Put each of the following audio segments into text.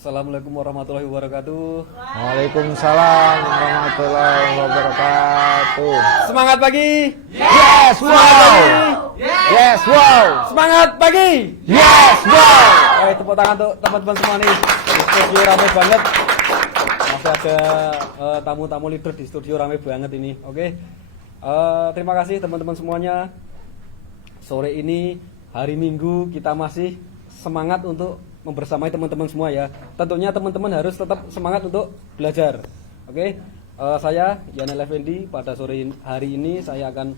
Assalamualaikum warahmatullahi wabarakatuh. Waalaikumsalam warahmatullahi wabarakatuh. Semangat pagi. Yes, wow. Yes, wow. Semangat pagi. Yes, wow. Oke, tepuk tangan untuk teman-teman semua nih. Di studio ramai banget. Masih ada tamu-tamu leader di studio ramai banget ini. Oke. Terima kasih teman-teman semuanya. Sore ini hari Minggu kita masih semangat untuk membersamai teman-teman semua ya. Tentunya teman-teman harus tetap semangat untuk belajar. Oke. Saya Yanel Effendi, pada sore hari ini saya akan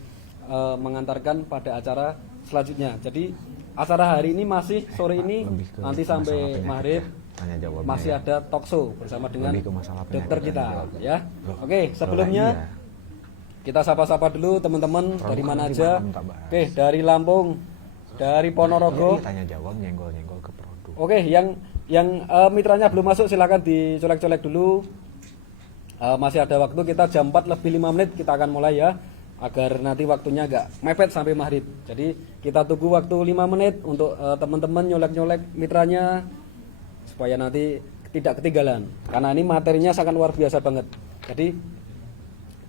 mengantarkan pada acara selanjutnya. Jadi acara hari ini masih sore ini nanti sampai maghrib masih ada talk show bersama dengan dokter kita ya. Oke, sebelumnya kita sapa-sapa dulu teman-teman dari mana aja. Oke, dari Lampung, dari Ponorogo. Tanya jawab nyenggol-nyenggol ke produk. Oke, yang mitranya belum masuk silakan dicolek-colek dulu. Masih ada waktu, kita jam 4 lebih 5 menit kita akan mulai ya, agar nanti waktunya agak mepet sampai maghrib. Jadi kita tunggu waktu 5 menit untuk teman-teman nyolek-nyolek mitranya supaya nanti tidak ketinggalan. Karena ini materinya sangat luar biasa banget. Jadi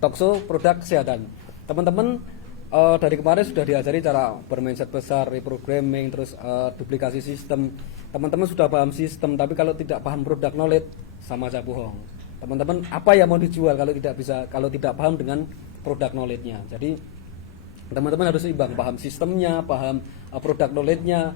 talkshow produk kesehatan. Teman-teman dari kemarin sudah diajari cara bermindset besar, reprogramming, terus duplikasi sistem. Teman-teman sudah paham sistem, tapi kalau tidak paham produk knowledge sama aja bohong. Teman-teman apa yang mau dijual kalau tidak paham dengan produk knowledge-nya. Jadi teman-teman harus seimbang, paham sistemnya, paham produk knowledge-nya,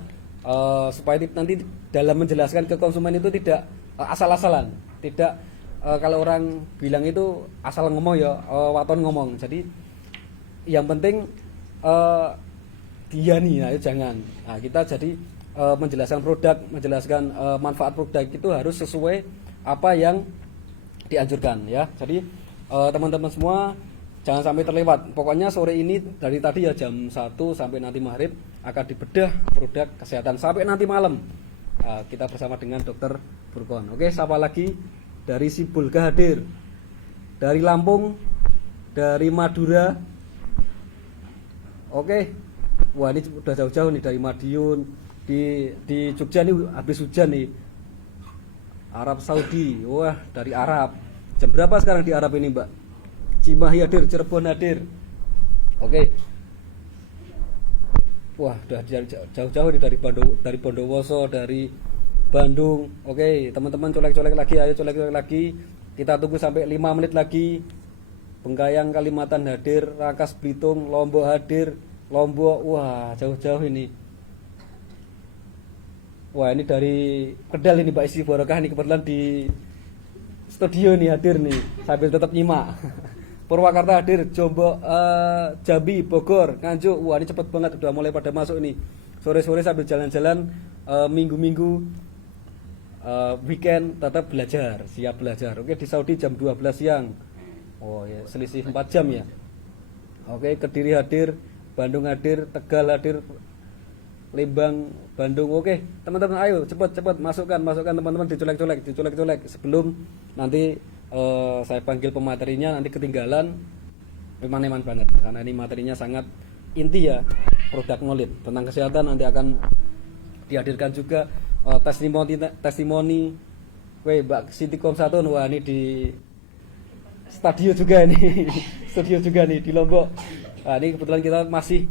supaya nanti dalam menjelaskan ke konsumen itu tidak asal-asalan, tidak kalau orang bilang itu asal ngomong ya, waton ngomong. Jadi yang penting dia nih, ayo jangan. Nah, kita jadi menjelaskan produk, menjelaskan manfaat produk itu harus sesuai apa yang dianjurkan ya. Jadi teman-teman semua jangan sampai terlewat. Pokoknya sore ini dari tadi ya jam 1 sampai nanti maghrib akan dibedah produk kesehatan sampai nanti malam. Kita bersama dengan Dokter Furqon. Oke, siapa lagi? Dari Sibolga hadir. Dari Lampung, dari Madura. Oke. Wah, ini udah jauh-jauh nih dari Madiun. Di Jogja nih habis hujan nih. Arab Saudi. Wah, dari Arab. Jam berapa sekarang di Arab ini, Mbak? Cimahi hadir, Cirebon hadir. Oke. Wah, udah jauh-jauh nih dari Bondowoso, dari Bandung. Oke, teman-teman colek-colek lagi, ayo colek-colek lagi. Kita tunggu sampai 5 menit lagi. Bengkayang, Kalimantan hadir, Rangkas Bitung, Lombok hadir, Lombok. Wah, jauh-jauh ini. Wah, ini dari Kedal ini Mbak Isi Barokah nih, kebetulan di studio nih hadir nih sambil tetap nyimak. Purwakarta hadir, Jombang, Jambi, Bogor, Nganjuk. Wah, ini cepet banget udah mulai pada masuk nih. Sore-sore sambil jalan-jalan, minggu-minggu, weekend tetap belajar, siap belajar. Oke, di Saudi jam 12 siang. Oh ya, selisih 4 jam ya. Oke, Kediri hadir, Bandung hadir, Tegal hadir, Lembang, Bandung. Oke, teman-teman ayo cepat masukkan teman-teman, dicolek-colek sebelum nanti saya panggil pematerinya, nanti ketinggalan eman-eman banget karena ini materinya sangat inti ya, produk knowledge tentang kesehatan. Nanti akan dihadirkan juga testimoni. Mbak Siti Komsatun, wah ini di studio juga nih di Lombok. Nah, ini kebetulan kita masih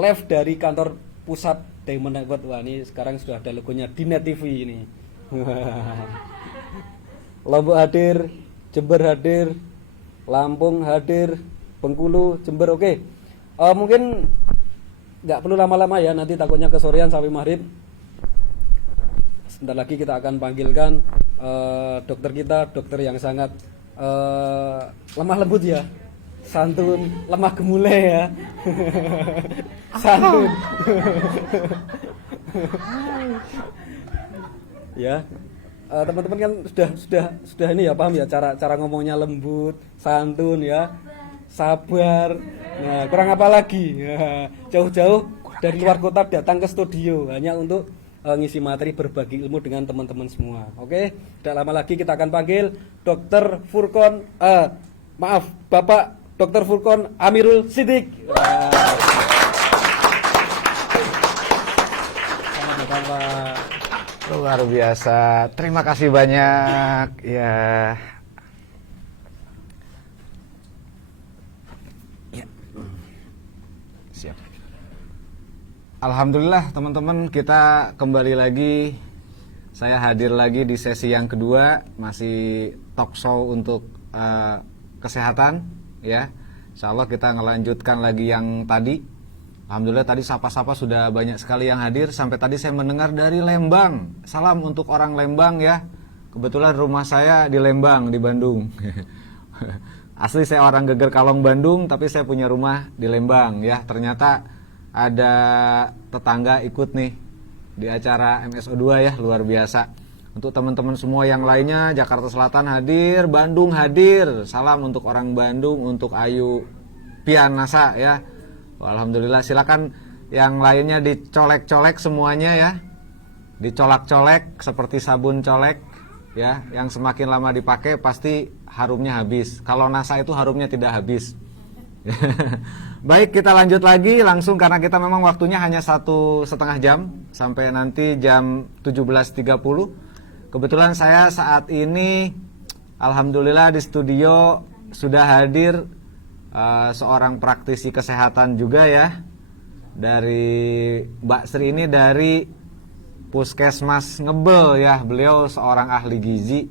live dari kantor pusat Diamond Network. Wah, ini sekarang sudah ada logonya di Net TV ini. Lombok hadir, Jember hadir, Lampung hadir, Bengkulu, Jember. Oke. Mungkin nggak perlu lama-lama ya, nanti takutnya kesorean sampai maghrib. Sebentar lagi kita akan panggilkan dokter kita, dokter yang sangat lemah lembut ya, santun, lemah gemulai ya. Santun. Ya, teman-teman kan sudah ini ya, paham ya, cara ngomongnya lembut, santun ya, sabar. Nah, kurang apa lagi? Ya, jauh-jauh dari luar kota datang ke studio hanya untuk ngisi materi, berbagi ilmu dengan teman-teman semua. Oke, tidak lama lagi kita akan panggil Dokter Furqon, Bapak Dokter Furqon Amirul Siddiq. Selamat datang Pak. Luar biasa. Terima kasih banyak. Ya. Ya. Siap. Alhamdulillah teman-teman, kita kembali lagi. Saya hadir lagi di sesi yang kedua, masih talk show untuk kesehatan, ya. Insya Allah kita ngelanjutkan lagi yang tadi. Alhamdulillah tadi sapa-sapa sudah banyak sekali yang hadir. Sampai tadi saya mendengar dari Lembang. Salam untuk orang Lembang ya. Kebetulan rumah saya di Lembang, di Bandung. Asli saya orang Geger Kalong Bandung, tapi saya punya rumah di Lembang ya. Ternyata ada tetangga ikut nih di acara MSO2 ya, luar biasa. Untuk teman-teman semua yang lainnya, Jakarta Selatan hadir, Bandung hadir. Salam untuk orang Bandung, untuk Ayu Pianasa ya. Alhamdulillah, silakan yang lainnya dicolek-colek semuanya ya. Dicolak-colek seperti sabun colek ya, yang semakin lama dipakai pasti harumnya habis. Kalau NASA itu harumnya tidak habis. Baik, kita lanjut lagi langsung karena kita memang waktunya hanya 1,5 jam sampai nanti jam 17.30. Kebetulan saya saat ini alhamdulillah di studio sudah hadir seorang praktisi kesehatan juga ya, dari Mbak Sri ini dari Puskesmas Ngebel ya. Beliau seorang ahli gizi,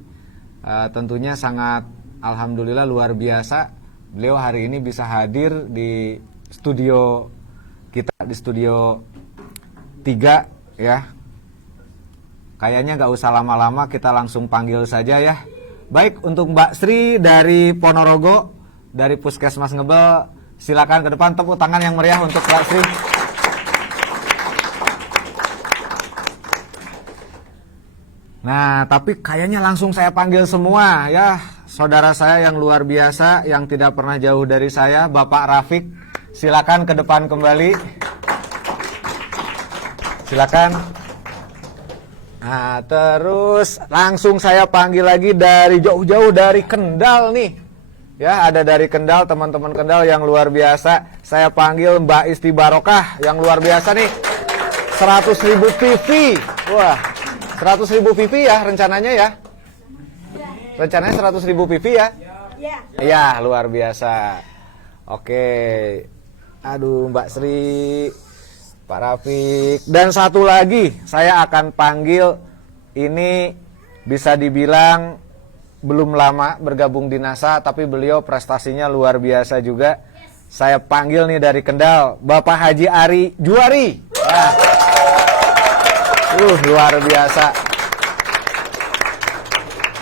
tentunya sangat alhamdulillah luar biasa. Beliau hari ini bisa hadir di studio kita, di studio 3 ya. Kayaknya gak usah lama-lama, kita langsung panggil saja ya. Baik, untuk Mbak Sri dari Ponorogo, dari Puskesmas Ngebel, silakan ke depan, tepuk tangan yang meriah untuk Mbak Sri. Nah, tapi kayaknya langsung saya panggil semua ya, saudara saya yang luar biasa, yang tidak pernah jauh dari saya, Bapak Rafiq. Silakan ke depan kembali. Silakan. Nah, terus langsung saya panggil lagi dari jauh-jauh dari Kendal nih. Ya, ada dari Kendal, teman-teman Kendal yang luar biasa. Saya panggil Mbak Isti Barokah yang luar biasa nih. 100.000 PV. Wah, 100.000 PV ya rencananya ya. Rencananya 100.000 PV ya. Iya, luar biasa. Oke. Aduh, Mbak Sri, Pak Rafiq. Dan satu lagi, saya akan panggil, ini bisa dibilang belum lama bergabung di NASA, tapi beliau prestasinya luar biasa juga. Saya panggil nih dari Kendal, Bapak Haji Ari Juari. Nah. Luar biasa.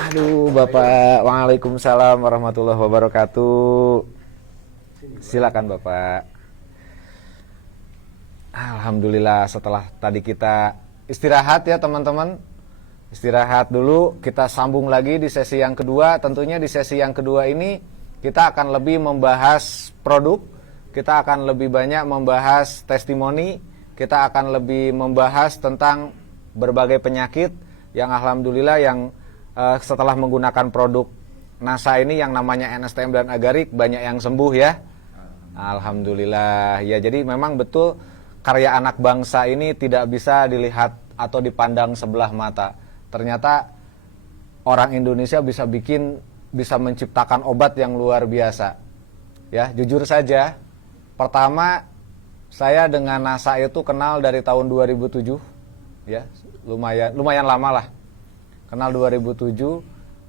Aduh, Bapak. Waalaikumsalam warahmatullahi wabarakatuh. Silakan Bapak. Alhamdulillah, setelah tadi kita istirahat ya teman-teman. Istirahat dulu, kita sambung lagi di sesi yang kedua. Tentunya di sesi yang kedua ini kita akan lebih membahas produk, kita akan lebih banyak membahas testimoni, kita akan lebih membahas tentang berbagai penyakit yang alhamdulillah yang setelah menggunakan produk NASA ini yang namanya NSTM dan Agarik banyak yang sembuh ya. Alhamdulillah. Ya, jadi memang betul karya anak bangsa ini tidak bisa dilihat atau dipandang sebelah mata. Ternyata orang Indonesia bisa menciptakan obat yang luar biasa. Ya, jujur saja, pertama saya dengan NASA itu kenal dari tahun 2007. Ya, lumayan lama lah. Kenal 2007.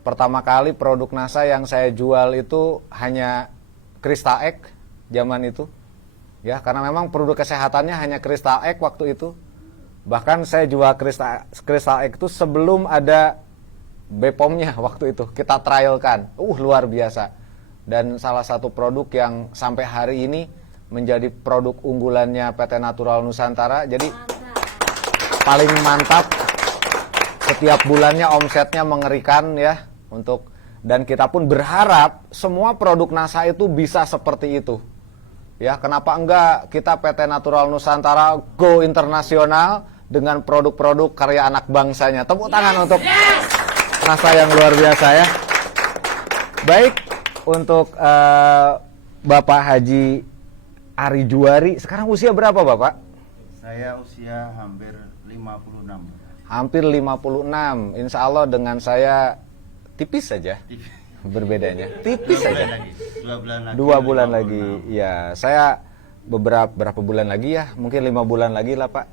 Pertama kali produk NASA yang saya jual itu hanya Crystal Egg zaman itu. Ya, karena memang produk kesehatannya hanya Crystal Egg waktu itu. Bahkan saya jual Crystal Egg itu sebelum ada BPOM-nya waktu itu. Kita trialkan. Luar biasa. Dan salah satu produk yang sampai hari ini menjadi produk unggulannya PT Natural Nusantara. Jadi paling mantap. Setiap bulannya omsetnya mengerikan ya. Dan kita pun berharap semua produk NASA itu bisa seperti itu. Ya, kenapa enggak kita PT Natural Nusantara go internasional dengan produk-produk karya anak bangsanya. Tepuk tangan untuk NASA yang luar biasa ya. Baik, untuk Bapak Haji Ari Juari, sekarang usia berapa Bapak? Saya usia hampir 56. hampir 56. Insya Allah dengan saya tipis saja berbedanya. Tipis saja. 2 bulan lagi. Ya, saya berapa bulan lagi ya? Mungkin 5 bulan lagi lah, Pak.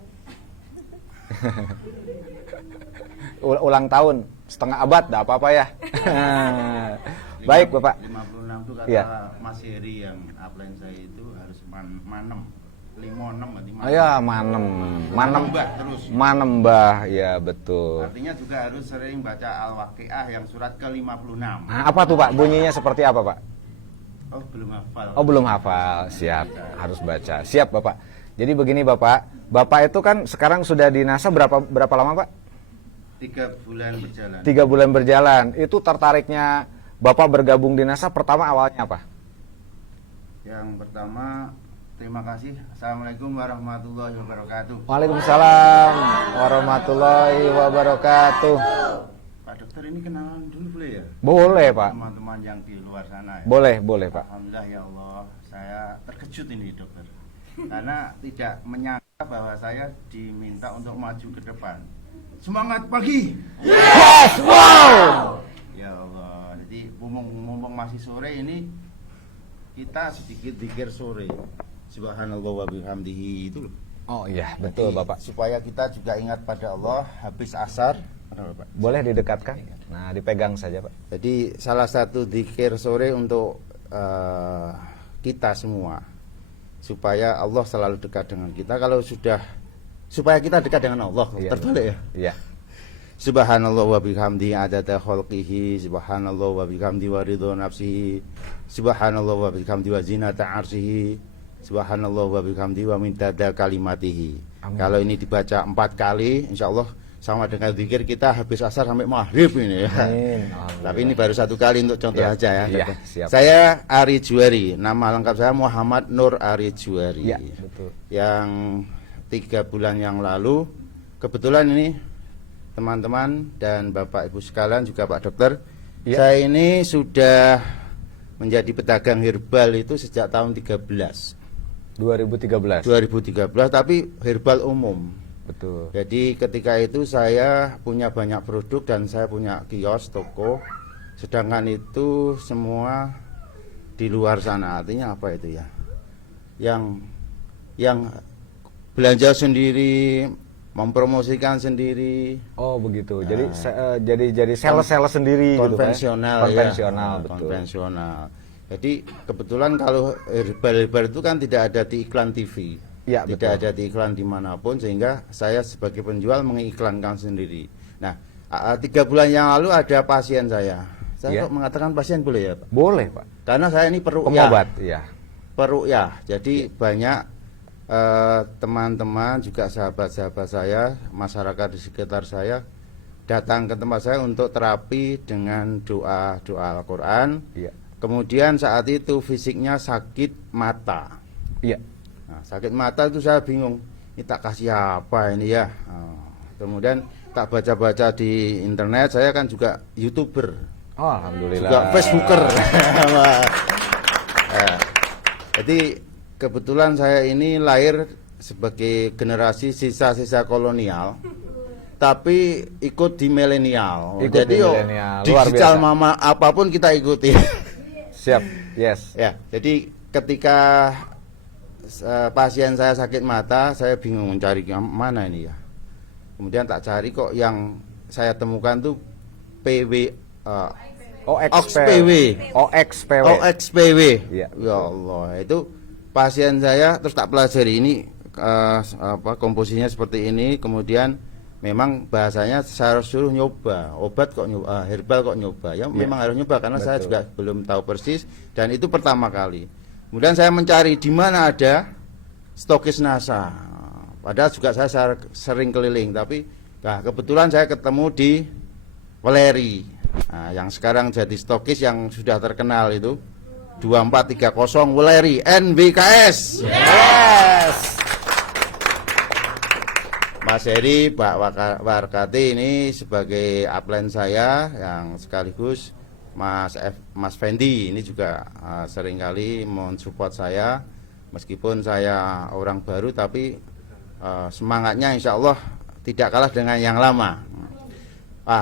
Ulang tahun, setengah abad, dah apa-apa ya. Baik, Bapak. 56 itu kata Ya. Mas Heri yang upline saya itu harus manem. 56 berarti manem. Ya, manem. Mbah terus. Manem, Mbah. Ya, betul. Artinya juga harus sering baca Al-Waqiah yang surat ke-56. Nah, apa tuh, Pak? Bunyinya seperti apa, Pak? Oh, belum hafal. Oh, belum hafal. Siap, harus baca. Siap, Bapak. Jadi begini, Bapak. Bapak itu kan sekarang sudah di NASA berapa lama, Pak? 3 bulan berjalan. 3 bulan berjalan. Itu tertariknya Bapak bergabung di NASA pertama awalnya apa? Yang pertama, terima kasih. Assalamualaikum warahmatullahi wabarakatuh. Waalaikumsalam warahmatullahi wabarakatuh. Pak dokter, ini kenalan dulu boleh ya? Boleh, Pak. Teman-teman yang di luar sana ya. Boleh, Pak. Alhamdulillah ya Allah, saya terkejut ini dokter. Karena tidak menyangka bahwa saya diminta untuk maju ke depan. Semangat pagi. Yes, wow. Ya Allah, jadi mumpung masih sore ini kita sedikit zikir sore. Subhanallah wa bihamdihi itu loh. Oh iya, betul, Jadi, Bapak. supaya kita juga ingat pada Allah habis asar. Pak? Boleh didekatkan? Nah, dipegang saja, Pak. Jadi salah satu zikir sore untuk kita semua, supaya Allah selalu dekat dengan kita. Kalau sudah supaya kita dekat dengan Allah, Iya, terbalik ya. Iya. Subhanallah wa bihamdi adada khalqihi, subhanallah wa bihamdi wa ridho nafsihi, subhanallah wa bihamdi wa zinata arsihi, subhanallah wa bihamdi wa mintada kalimatihi. Amin. Kalau ini dibaca 4 kali, insya Allah sama dengan zikir kita habis asar sampai maghrib ini ya. Amin. Tapi ini baru 1 kali untuk contoh Ya, aja ya. iya, siap. Saya Ari Juari, nama lengkap saya Muhammad Nur Ari Juari. Iya, betul. Yang 3 bulan yang lalu, kebetulan ini teman-teman dan Bapak Ibu sekalian juga Pak Dokter, Ya. saya ini sudah menjadi pedagang herbal itu sejak tahun 2013. 2013, tapi herbal umum. Betul. Jadi ketika itu saya punya banyak produk dan saya punya kios, toko. Sedangkan itu semua di luar sana. Artinya apa itu ya? Yang belanja sendiri, mempromosikan sendiri, Oh, begitu. Jadi jadi sales-sales sendiri konvensional gitu, Pak. Konvensional, ya. betul. Konvensional. Jadi kebetulan kalau herbal-herbal itu kan tidak ada di iklan TV. Ya, Tidak betul. ada di iklan dimanapun, sehingga saya sebagai penjual mengiklankan sendiri. Nah, 3 bulan yang lalu ada pasien saya. Saya Ya. kok mengatakan pasien boleh ya, Pak? Boleh, Pak. Karena saya ini peruqyah. Pengobat, iya. Peruqyah. Jadi banyak teman-teman juga sahabat-sahabat saya, masyarakat di sekitar saya datang ke tempat saya untuk terapi dengan doa Al-Quran. Iya. Kemudian saat itu fisiknya sakit mata. Iya. Nah, sakit mata itu saya bingung, ini tak kasih apa ini ya. Kemudian tak baca-baca di internet, saya kan juga YouTuber, Oh, alhamdulillah. juga Facebooker. Nah, jadi kebetulan saya ini lahir sebagai generasi sisa-sisa kolonial, tapi ikut di milenial. Ikut Jadi di milenial, luar digital biasa. mama apapun kita ikuti. Siap. Yes. Ya, jadi ketika pasien saya sakit mata, saya bingung mencari yang mana ini ya. Kemudian tak cari kok yang saya temukan tuh PW OXPW. OXPW. OXPW. Iya. Ya Allah, itu pasien saya terus tak pelajari ini komposisinya seperti ini, kemudian memang bahasanya saya harus suruh nyoba obat kok nyoba, herbal kok nyoba ya, memang harus nyoba karena saya Betul. juga belum tahu persis dan itu pertama kali. Kemudian saya mencari di mana ada stokis NASA, padahal juga saya sering keliling, tapi kebetulan saya ketemu di Weleri, yang sekarang jadi stokis yang sudah terkenal itu 2430 Weleri NBKS. Yes. Mas Heri, Pak Warkati ini sebagai upline saya yang sekaligus Mas Fendi ini juga seringkali mensupport saya, meskipun saya orang baru tapi semangatnya insya Allah tidak kalah dengan yang lama.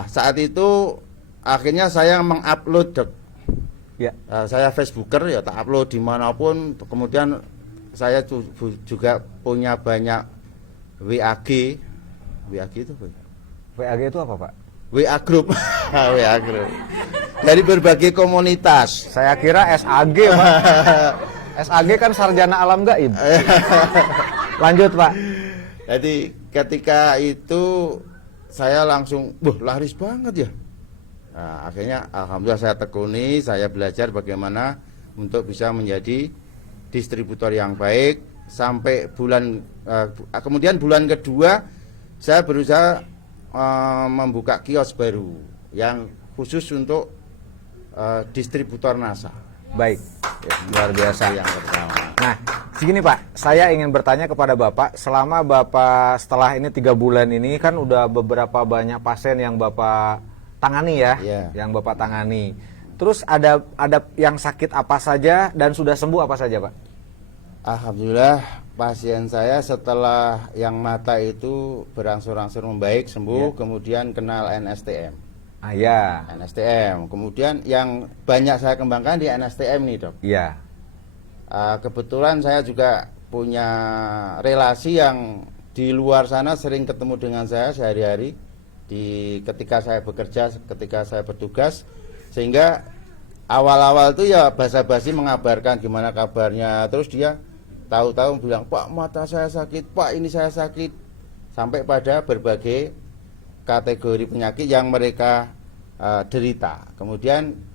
Saat itu akhirnya saya mengupload, Dok. Ya. Saya Facebooker ya, tak upload dimanapun. Kemudian saya juga punya banyak WAG. WAG itu apa? WAG itu apa, Pak? WA Group. WA Group. Dari berbagai komunitas. Saya kira SAG, Pak. SAG kan sarjana alam gaib. Lanjut, Pak. Jadi ketika itu saya langsung, laris banget ya. Nah, akhirnya alhamdulillah saya tekuni, saya belajar bagaimana untuk bisa menjadi distributor yang baik sampai kemudian bulan kedua saya berusaha membuka kios baru yang khusus untuk distributor NASA. Baik, luar biasa. Yang pertama. Nah, segini Pak, saya ingin bertanya kepada Bapak, selama Bapak setelah ini 3 bulan ini kan udah beberapa banyak pasien yang Bapak tangani ya, yang Bapak tangani. Terus ada yang sakit apa saja dan sudah sembuh apa saja, Pak? Alhamdulillah pasien saya setelah yang mata itu berangsur-angsur membaik, sembuh, kemudian kenal NSTM. Ya. NSTM. Kemudian yang banyak saya kembangkan di NSTM nih, Dok. Iya. Kebetulan saya juga punya relasi yang di luar sana sering ketemu dengan saya sehari-hari ketika saya bekerja, ketika saya bertugas, sehingga awal-awal itu ya basa-basi mengabarkan gimana kabarnya, terus dia tahu-tahu bilang, "Pak, mata saya sakit, Pak, ini saya sakit," sampai pada berbagai kategori penyakit yang mereka derita. Kemudian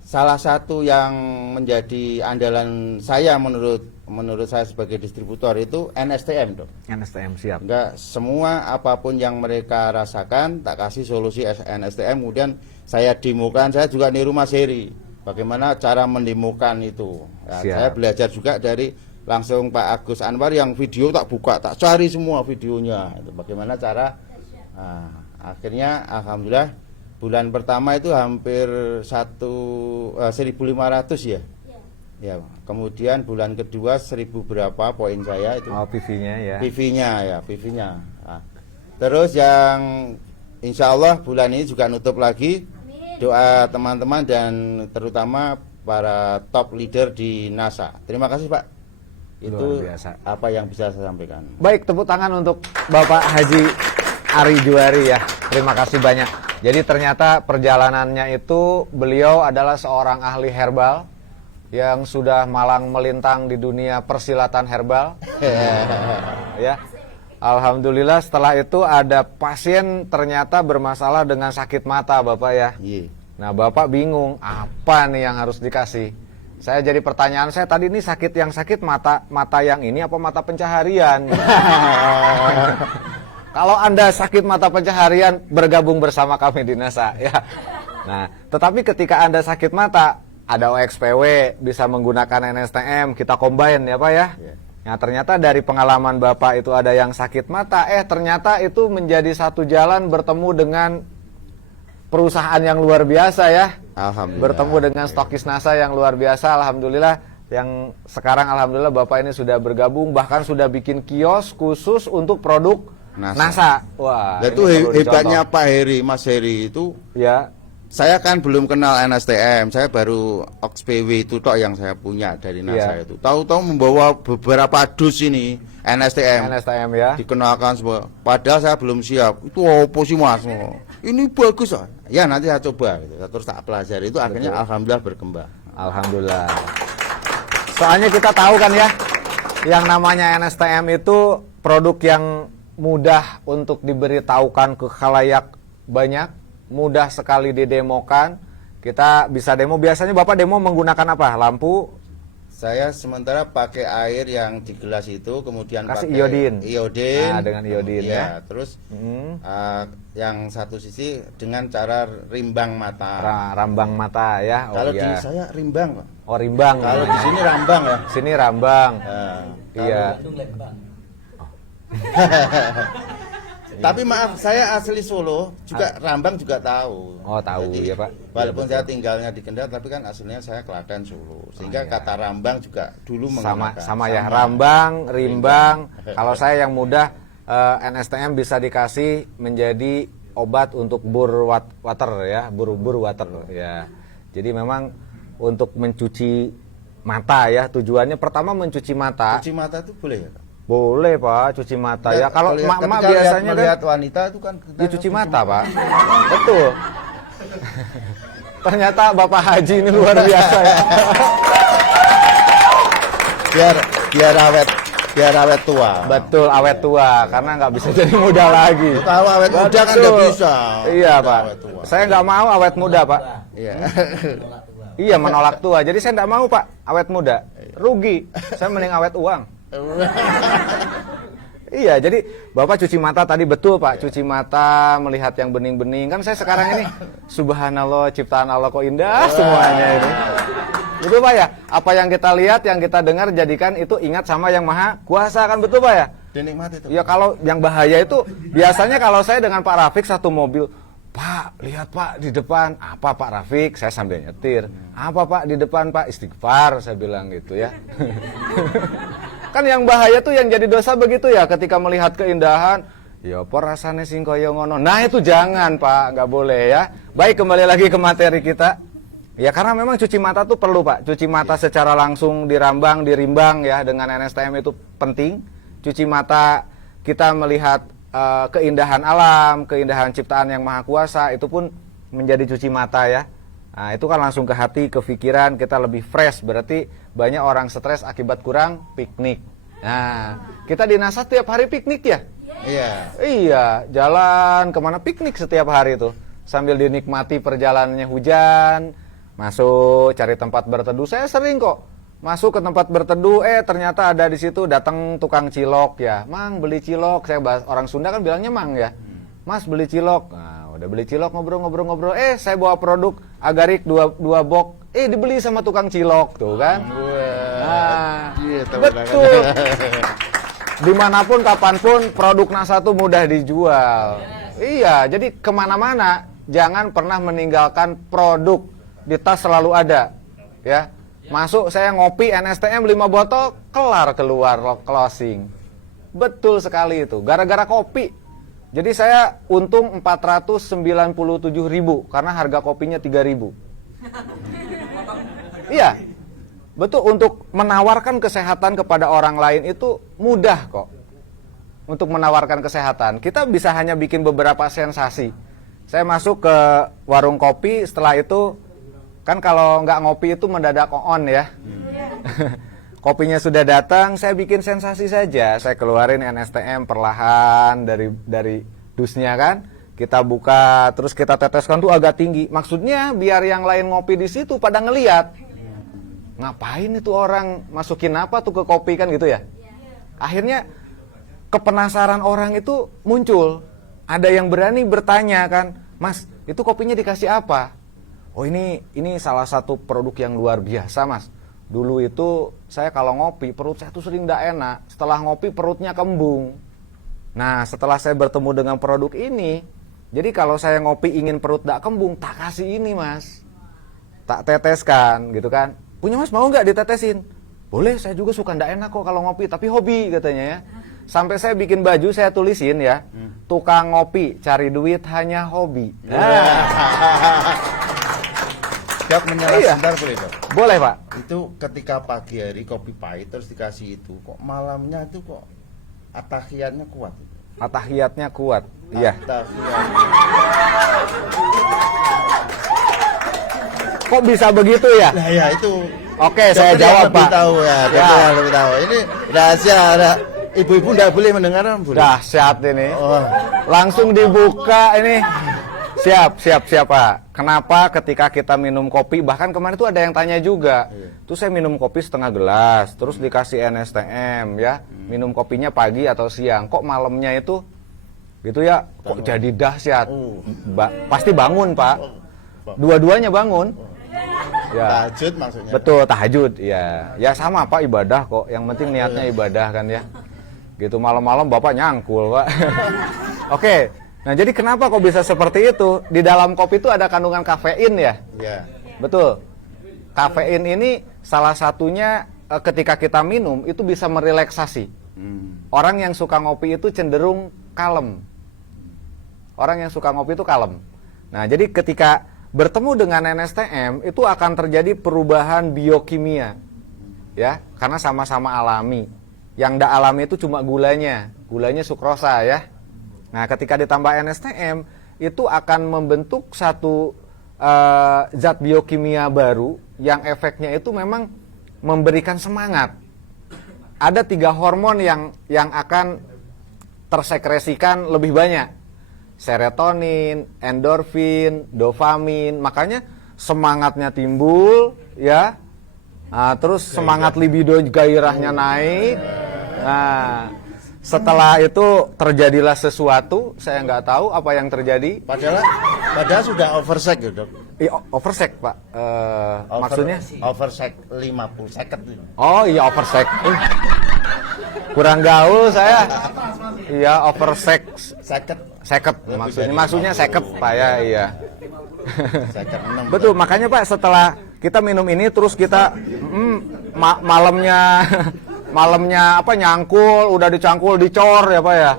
salah satu yang menjadi andalan saya menurut saya sebagai distributor itu NSTM, Dok. NSTM, siap. Enggak, semua apapun yang mereka rasakan tak kasih solusi NSTM. Kemudian saya demokan, saya juga niru Mas Heri bagaimana cara mendemokan itu ya, saya belajar juga dari langsung Pak Agus Anwar yang video tak buka, tak cari semua videonya itu bagaimana cara. Akhirnya alhamdulillah bulan pertama itu hampir 1.500 ya. Ya, kemudian bulan kedua 1.000 berapa poin saya itu. PV-nya ya. PV-nya. Terus yang insya Allah bulan ini juga nutup lagi. Doa teman-teman dan terutama para top leader di NASA. Terima kasih, Pak. Itu apa yang bisa saya sampaikan. Baik, tepuk tangan untuk Bapak Haji Ari Juari ya. Terima kasih banyak. Jadi ternyata perjalanannya itu beliau adalah seorang ahli herbal yang sudah malang melintang di dunia persilatan herbal. Ya. Alhamdulillah setelah itu ada pasien ternyata bermasalah dengan sakit mata, Bapak ya. Nah, Bapak bingung apa nih yang harus dikasih. Saya jadi pertanyaan saya tadi ini yang sakit mata yang ini apa mata pencaharian? Kalau Anda sakit mata pencaharian, bergabung bersama kami di NASA ya. Nah, tetapi ketika Anda sakit mata, ada OXPW, bisa menggunakan NSTM, kita combine ya Pak ya. Nah, ternyata dari pengalaman Bapak itu ada yang sakit mata, ternyata itu menjadi satu jalan bertemu dengan perusahaan yang luar biasa ya. Alhamdulillah. Bertemu dengan stokis NASA yang luar biasa, alhamdulillah. Yang sekarang alhamdulillah Bapak ini sudah bergabung, bahkan sudah bikin kios khusus untuk produk NASA. Wah, itu hebatnya Pak Heri, Mas Heri itu. Ya. Saya kan belum kenal NSTM, saya baru OXPW itu tok yang saya punya dari NASA itu. Tahu-tahu membawa beberapa dus ini NSTM ya. Dikenalkan semua. Padahal saya belum siap. Itu apa sih Mas? Ini bagus ah. Ya nanti saya coba gitu. Terus tak pelajari itu akhirnya alhamdulillah berkembang. Alhamdulillah. Soalnya kita tahu kan ya, yang namanya NSTM itu produk yang mudah untuk diberitahukan ke khalayak banyak, mudah sekali didemokan. Kita bisa demo, biasanya Bapak demo menggunakan apa? Lampu? Saya sementara pakai air yang di gelas itu, kemudian kasih pakai iodin. Nah, dengan iodin ya. Terus yang satu sisi dengan cara rimbang mata. Rambang mata ya. Kalau di saya rimbang, Pak. Oh, rimbang. Kalau di sini rambang ya. Sini rambang. Iya. Tapi maaf, saya asli Solo, juga Rambang juga tahu. Oh, tahu. Jadi, ya Pak. Walaupun saya tinggalnya di Kendal, tapi kan aslinya saya Klaten Solo. Sehingga kata Rambang juga dulu menggunakan. Sama ya, Rambang, Rimbang. Kalau saya yang mudah NSTM bisa dikasih menjadi obat untuk water ya, bur water ya. Jadi memang untuk mencuci mata ya, tujuannya pertama mencuci mata. Cuci mata itu boleh ya, Pak? Boleh Pak, cuci mata ya. Kalau emak-emak ketika biasanya melihat kan wanita itu kan kita dicuci mata Pak. Betul. Ternyata Bapak Haji ini luar biasa ya. biar awet tua. Betul, awet tua karena nggak bisa jadi muda lagi. Tahu awet muda kan nggak bisa. Iya Kita Pak. awet tua. Saya nggak mau awet muda Pak. Iya. Iya menolak tua. Jadi saya nggak mau Pak awet muda. Rugi. Saya mending awet uang. Iya, jadi Bapak cuci mata tadi betul Pak, cuci mata, melihat yang bening-bening. Kan saya sekarang ini, subhanallah, ciptaan Allah kok indah semuanya ini. Betul Pak ya? Apa yang kita lihat, yang kita dengar, jadikan itu ingat sama yang maha kuasa, kan betul Pak ya? Dinikmati itu. Ya kalau yang bahaya itu, biasanya kalau saya dengan Pak Rafiq satu mobil, Pak, lihat Pak di depan. Apa Pak Rafiq? Saya sambil nyetir. Apa Pak di depan Pak? Istighfar, saya bilang gitu ya. Kan yang bahaya tuh yang jadi dosa begitu ya, ketika melihat keindahan, ya apa rasanya sing koyo ngono. Nah itu jangan Pak, nggak boleh ya. Baik, kembali lagi ke materi kita. Ya karena memang cuci mata tuh perlu Pak. Cuci mata secara langsung dirimbang ya dengan NSTM itu penting. Cuci mata kita melihat keindahan alam, keindahan ciptaan yang maha kuasa, itu pun menjadi cuci mata ya. Nah itu kan langsung ke hati, ke pikiran, kita lebih fresh. Berarti banyak orang stres akibat kurang piknik. Nah kita di NASA tiap hari piknik ya. Iya. Iya, jalan kemana piknik setiap hari tuh. Sambil dinikmati perjalanannya hujan, masuk cari tempat berteduh. Saya sering kok masuk ke tempat berteduh, ternyata ada di situ datang tukang cilok ya. Mang beli cilok, saya bahas orang Sunda kan bilangnya mang ya. Mas beli cilok. Nah, udah beli cilok ngobrol-ngobrol. Saya bawa produk agarik dua box. Dibeli sama tukang cilok tuh kan. Nah, betul. Dimanapun kapanpun produk NASA tuh mudah dijual. Iya, jadi kemana-mana jangan pernah meninggalkan produk. Di tas selalu ada ya. Masuk saya ngopi NSTM 5 botol, kelar keluar closing. Betul sekali itu, gara-gara kopi. Jadi saya untung 497.000 karena harga kopinya 3.000. Iya. Betul, untuk menawarkan kesehatan kepada orang lain itu mudah kok. Untuk menawarkan kesehatan, kita bisa hanya bikin beberapa sensasi. Saya masuk ke warung kopi, setelah itu kan kalau nggak ngopi itu mendadak on ya. Kopinya sudah datang, saya bikin sensasi saja. Saya keluarin NSTM perlahan dari dusnya kan. Kita buka, terus kita teteskan tuh agak tinggi. Maksudnya biar yang lain ngopi di situ pada ngeliat. Ngapain itu orang masukin apa tuh ke kopi kan gitu ya. Akhirnya kepenasaran orang itu muncul. Ada yang berani bertanya kan, Mas, itu kopinya dikasih apa? Oh ini salah satu produk yang luar biasa Mas. Dulu itu saya kalau ngopi perut saya tuh sering tidak enak. Setelah ngopi perutnya kembung. Nah setelah saya bertemu dengan produk ini, jadi kalau saya ngopi ingin perut tidak kembung, tak kasih ini Mas. Tak teteskan gitu kan. Punya Mas mau nggak ditetesin? Boleh, saya juga suka tidak enak kok kalau ngopi, tapi hobi katanya ya. Sampai saya bikin baju saya tulisin ya, tukang ngopi cari duit hanya hobi. Dok, menyerah sebentar boleh Dok? Boleh Pak. Itu ketika pagi hari kopi pahit terus dikasih itu, kok malamnya itu kok atahiyatnya kuat? Atahiyatnya kuat, iya. Kok bisa begitu ya? Nah ya itu. Oke, saya jawab Pak. Tahu ya, yang lebih tahu. Ini rahasia, ada ibu-ibu tidak boleh mendengar, boleh. Dahsyat ini. Oh. Langsung dibuka ini. Siap Pak. Kenapa ketika kita minum kopi, bahkan kemarin tuh ada yang tanya juga. Tuh saya minum kopi setengah gelas, terus dikasih NSTM ya. Minum kopinya pagi atau siang. Kok malamnya itu gitu ya, kok jadi dahsyat. Pasti bangun Pak. Dua-duanya bangun. Ya. Tahajud maksudnya. Betul, tahajud. Ya. Ya sama Pak, ibadah kok. Yang penting niatnya ibadah kan ya. Gitu malam-malam Bapak nyangkul Pak. Oke. Nah jadi kenapa kok bisa seperti itu? Di dalam kopi itu ada kandungan kafein ya? Iya. Betul. Kafein ini salah satunya ketika kita minum itu bisa merelaksasi. Orang yang suka ngopi itu cenderung kalem. Orang yang suka ngopi itu kalem. Nah, jadi ketika bertemu dengan NSTM itu akan terjadi perubahan biokimia. Ya, karena sama-sama alami. Yang ndak alami itu cuma gulanya sukrosa ya. Nah, ketika ditambah NSTM itu akan membentuk satu zat biokimia baru yang efeknya itu memang memberikan semangat. Ada 3 hormon yang akan tersekresikan lebih banyak. Serotonin, endorfin, dopamin. Makanya semangatnya timbul ya. Nah, terus semangat libido gairahnya naik. Nah, setelah itu terjadilah sesuatu, saya nggak tahu apa yang terjadi. Padahal sudah oversek ya, Dok. Oversek, Pak. Maksudnya? Oversek 50 seket. Oh iya, oversek. Kurang gaul saya. Iya, oversek. Seket. Maksudnya seket, Pak ya, iya. Seket 6. Betul, makanya Pak setelah kita minum ini terus kita malamnya apa nyangkul, udah dicangkul dicor ya Pak ya.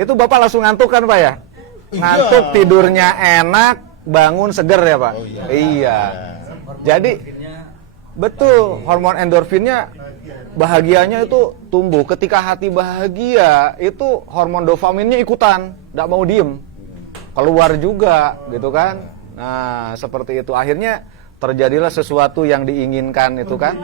Itu Bapak langsung ngantuk kan Pak ya? Ngantuk, tidurnya enak, bangun seger ya Pak. Iya. Jadi betul, hormon endorfinnya bahagianya itu tumbuh. Ketika hati bahagia, itu hormon dopaminnya ikutan, enggak mau diem. Keluar juga gitu kan. Nah, seperti itu. Akhirnya terjadilah sesuatu yang diinginkan itu kan.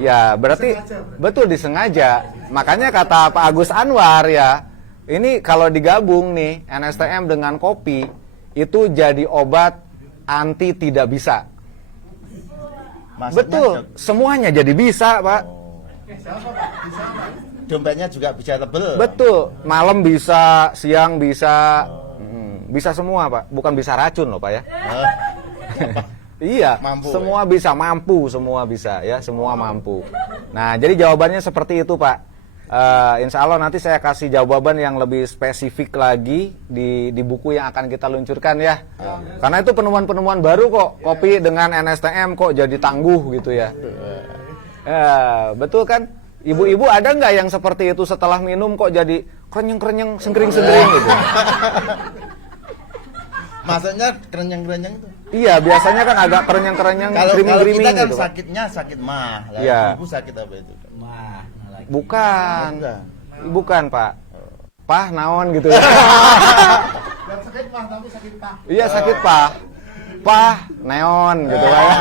Ya, berarti betul disengaja. Makanya kata Pak Agus Anwar ya, ini kalau digabung nih NSTM dengan kopi itu jadi obat anti tidak bisa. Maksudnya, betul, semuanya jadi bisa, Pak. Dompetnya juga bisa tebel. Betul, malam bisa, siang bisa. Bisa semua Pak, bukan bisa racun loh Pak ya. Iya, mampu, semua bisa, semua bisa ya, semua mampu. Nah, jadi jawabannya seperti itu Pak. Insya Allah nanti saya kasih jawaban yang lebih spesifik lagi di buku yang akan kita luncurkan ya. Karena itu penemuan-penemuan baru kok, kopi dengan NSTM kok jadi tangguh gitu ya. Betul kan? Ibu-ibu ada nggak yang seperti itu setelah minum kok jadi krenyeng-krenyeng, sengkering-sengkering gitu? Maksudnya kerenyang-kerenyang itu? Iya, biasanya kan agak kerenyang-kerenyang, Kalau griming-griming kita kan gitu. sakitnya sakit mah. Iya. Ibu sakit apa itu? Bukan. Bukan, Pak. Pah naon gitu ya. Sakit mah tapi sakit pah. Iya, sakit pah. Pah neon gitu Pak ya.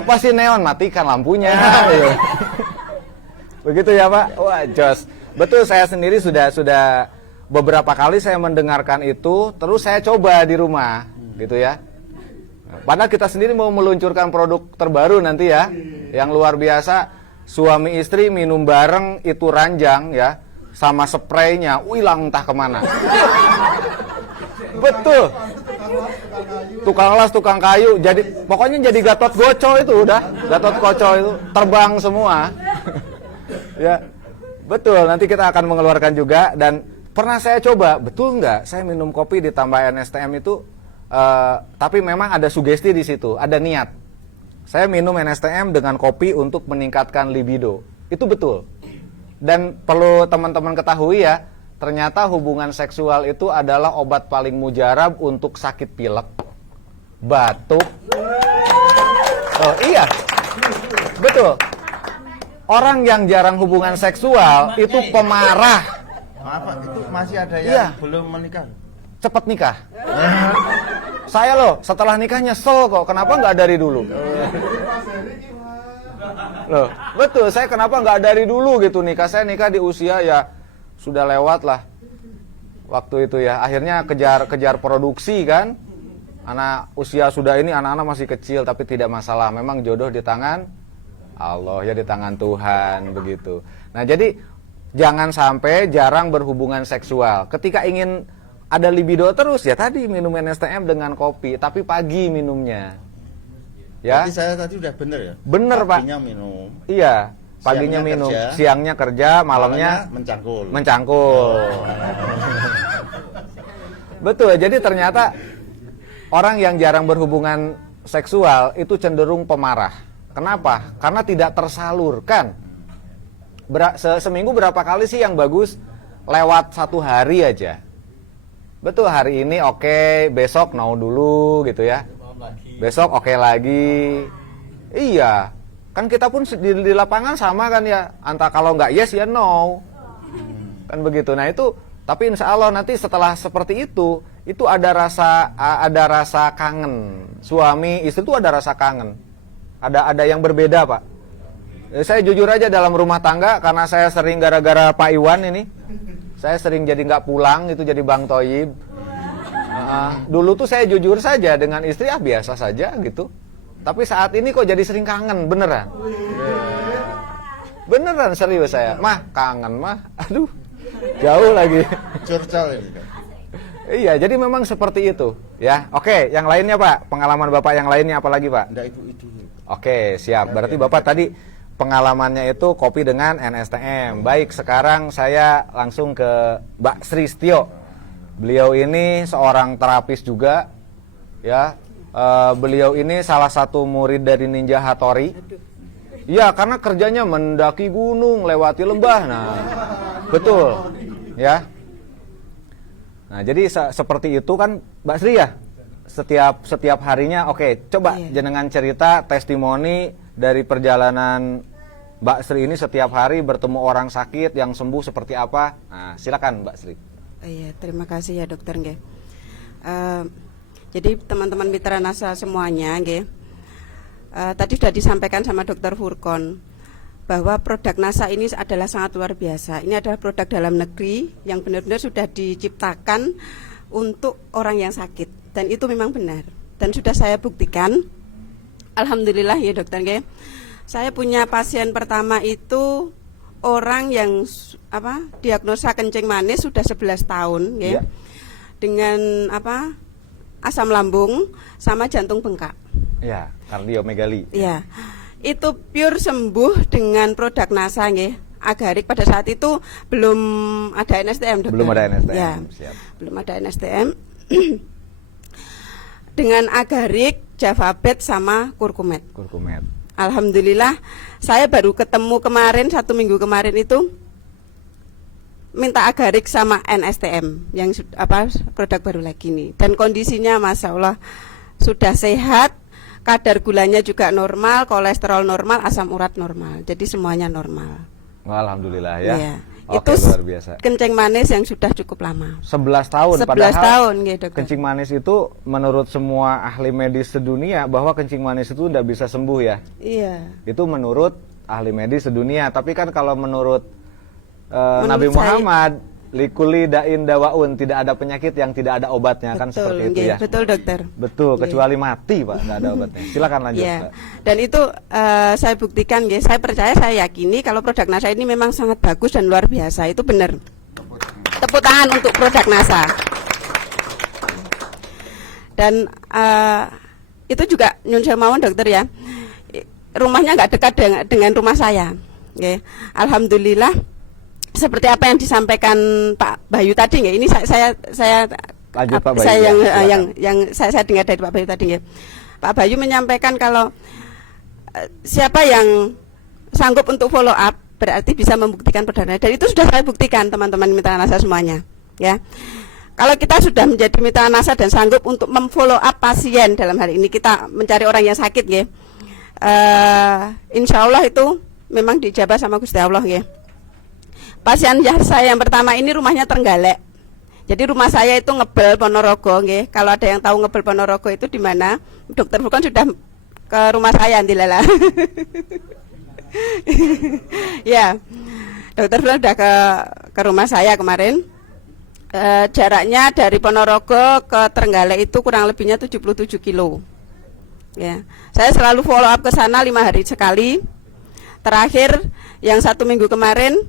Apa sih neon? Matikan lampunya. Begitu ya, Pak? Wah, jos. Betul, saya sendiri sudah beberapa kali saya mendengarkan itu, terus saya coba di rumah, gitu ya. Padahal kita sendiri mau meluncurkan produk terbaru nanti ya, yang luar biasa. Suami istri minum bareng itu ranjang ya, sama spraynya, hilang entah kemana. Betul. Tukang las, tukang kayu, pokoknya jadi Gatot Goco itu udah, Gatot Koco itu terbang semua. Ya, betul. Nanti kita akan mengeluarkan juga dan pernah saya coba, betul nggak? Saya minum kopi ditambah NSTM itu, tapi memang ada sugesti di situ, ada niat. Saya minum NSTM dengan kopi untuk meningkatkan libido. Itu betul. Dan perlu teman-teman ketahui ya, ternyata hubungan seksual itu adalah obat paling mujarab untuk sakit pilek, batuk. Oh iya, betul. Orang yang jarang hubungan seksual itu pemarah. Maaf Pak, itu masih ada yang Iya. belum menikah. Cepat nikah. Saya loh, setelah nikah nyesel kok. Kenapa nggak dari dulu? Loh, betul. Saya kenapa nggak dari dulu gitu nikah? Saya nikah di usia ya sudah lewat lah waktu itu ya. Akhirnya kejar produksi kan. Anak usia sudah ini, anak-anak masih kecil tapi tidak masalah. Memang jodoh di tangan Allah ya, di tangan Tuhan begitu. Nah jadi jangan sampai jarang berhubungan seksual. Ketika ingin ada libido terus ya tadi minum NSTM dengan kopi, tapi pagi minumnya. Ya. Jadi saya tadi udah bener ya? Bener Pak. Paginya minum. Iya, paginya Siangnya minum, kerja. siangnya kerja, malamnya mencangkul. Betul, jadi ternyata orang yang jarang berhubungan seksual itu cenderung pemarah. Kenapa? Karena tidak tersalurkan. seminggu berapa kali sih yang bagus lewat 1 hari aja. Betul, hari ini oke, besok no dulu gitu ya. Besok oke lagi. Iya, kan kita pun di lapangan sama kan ya. Antara kalau nggak yes ya no. Kan begitu. Nah itu, tapi insya Allah nanti setelah seperti itu ada rasa kangen. Suami istri itu ada rasa kangen. Ada yang berbeda, Pak. Saya jujur aja dalam rumah tangga, karena saya sering gara-gara Pak Iwan ini, saya sering jadi nggak pulang, itu jadi Bang Toyib. Dulu tuh saya jujur saja dengan istri, biasa saja gitu. Tapi saat ini kok jadi sering kangen, beneran. Beneran serius saya. Mah, kangen mah. Aduh, jauh lagi. Curcol ini kan. Iya, jadi memang seperti itu ya. Oke, yang lainnya Pak, pengalaman Bapak yang lainnya apa lagi Pak? Enggak, itu. Oke, siap. Berarti Bapak tadi pengalamannya itu kopi dengan NSTM. Baik, sekarang saya langsung ke Mbak Sri Setio. Beliau ini seorang terapis juga, ya. Beliau ini salah satu murid dari Ninja Hattori. Iya, karena kerjanya mendaki gunung, lewati lembah. Nah, betul, ya. Nah, jadi seperti itu kan, Mbak Sri ya. Setiap harinya, oke. Coba jenengan cerita testimoni dari perjalanan Mbak Sri ini setiap hari bertemu orang sakit yang sembuh seperti apa. Nah, silakan Mbak Sri. Iya, terima kasih ya dokter nggih. Jadi teman-teman mitra NASA semuanya nggih. Tadi sudah disampaikan sama Dokter Furkon bahwa produk NASA ini adalah sangat luar biasa. Ini adalah produk dalam negeri yang benar-benar sudah diciptakan untuk orang yang sakit, dan itu memang benar. Dan sudah saya buktikan. Alhamdulillah ya dokter nggih. Saya punya pasien pertama itu orang yang diagnosa kencing manis sudah 11 tahun nggih. Ya. Dengan asam lambung sama jantung bengkak. Ya, kardiomegali. Ya. Itu pure sembuh dengan produk NASA nggih. Agarik pada saat itu belum ada NSTM dokter. Belum ada NSTM. Ya. Siap. Belum ada NSTM. Dengan agarik, javabet sama kurkumet. Kurkumet. Alhamdulillah, saya baru ketemu kemarin 1 minggu kemarin itu minta agarik sama NSTM yang produk baru lagi nih. Dan kondisinya Masya Allah sudah sehat, kadar gulanya juga normal, kolesterol normal, asam urat normal. Jadi semuanya normal. Alhamdulillah ya. Iya. Oke, Itu luar biasa. kencing manis yang sudah cukup lama. 11 tahun 11 padahal tahun gitu. kencing manis itu menurut semua ahli medis sedunia bahwa kencing manis itu tidak bisa sembuh ya. Iya. Itu menurut ahli medis sedunia. Tapi kan kalau menurut Nabi saya- Muhammad, likuli da'in dawaun, tidak ada penyakit yang tidak ada obatnya. Kan seperti itu nggih, ya. betul dokter. Betul, Nggih. kecuali mati Pak, tidak ada obatnya. Silakan lanjut Iya. Mbak. Dan itu saya buktikan, guys. Saya percaya, saya yakini kalau produk NASA ini memang sangat bagus dan luar biasa. Itu benar. Tepuk tangan untuk produk NASA. Dan itu juga nyun mawon dokter ya. Rumahnya nggak dekat dengan rumah saya. Oke. Alhamdulillah. Seperti apa yang disampaikan Pak Bayu tadi, nggak? Ini saya Lanjut, Pak Bayu, saya ya, yang saya dengar dari Pak Bayu tadi ya. Pak Bayu menyampaikan kalau siapa yang sanggup untuk follow up berarti bisa membuktikan perdana. Dan itu sudah saya buktikan teman-teman mitra NASA semuanya, ya. Kalau kita sudah menjadi mitra NASA dan sanggup untuk memfollow up pasien, dalam hari ini kita mencari orang yang sakit, ya. Insya Allah itu memang dijabah sama Gusti Allah, ya. Pasien saya yang pertama ini rumahnya Trenggalek. Jadi rumah saya itu Ngebel Ponorogo, nggih. Kalau ada yang tahu Ngebel Ponorogo itu di mana? Dokter Furkon sudah ke rumah saya Andilala. Ya. Dokter Furkon sudah ke rumah saya kemarin. Jaraknya dari Ponorogo ke Trenggalek itu kurang lebihnya 77 kilo. Ya. Saya selalu follow up ke sana 5 hari sekali. Terakhir yang 1 minggu kemarin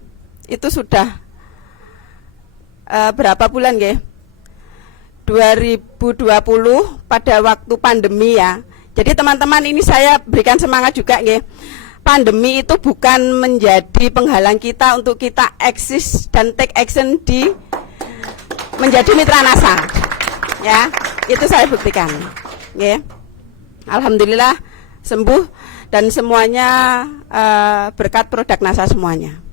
itu sudah berapa bulan ya? 2020 pada waktu pandemi ya. Jadi teman-teman ini saya berikan semangat juga ya. Pandemi itu bukan menjadi penghalang kita untuk kita eksis dan take action di menjadi mitra NASA. Ya, itu saya buktikan. Ya. Alhamdulillah sembuh dan semuanya berkat produk NASA semuanya.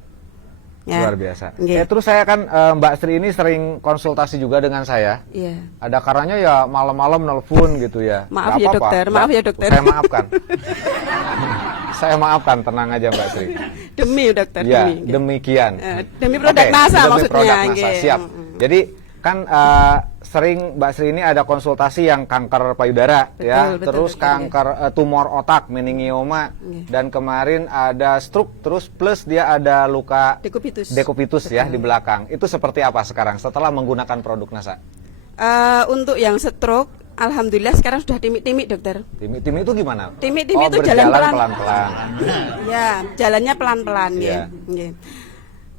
Ya. Luar biasa. Nggih. Terus saya kan Mbak Sri ini sering konsultasi juga dengan saya. Iya. Ada karanya ya malam-malam nelpon gitu ya. Maaf Nggak ya, apa-apa. dokter. Maaf ya, dokter. Saya maafkan. Saya maafkan, tenang aja Mbak Sri. Demi dokter, Ya, demi. demikian. Demi produk Oke, NASA demi maksudnya. produk NASA, nggih. siap. Jadi kan sering Mbak Sri ini ada konsultasi yang kanker payudara ya, Betul, terus betul, kanker tumor otak, meningioma, Nggih. dan kemarin ada stroke, terus plus dia ada luka Dekubitus. ya di belakang. Itu seperti apa sekarang setelah menggunakan produk NASA? Untuk yang stroke, alhamdulillah sekarang sudah timik-timik dokter. Timik-timik itu gimana? Timik-timik itu berjalan jalan pelan-pelan. Ya, jalannya pelan-pelan Iya. nggih.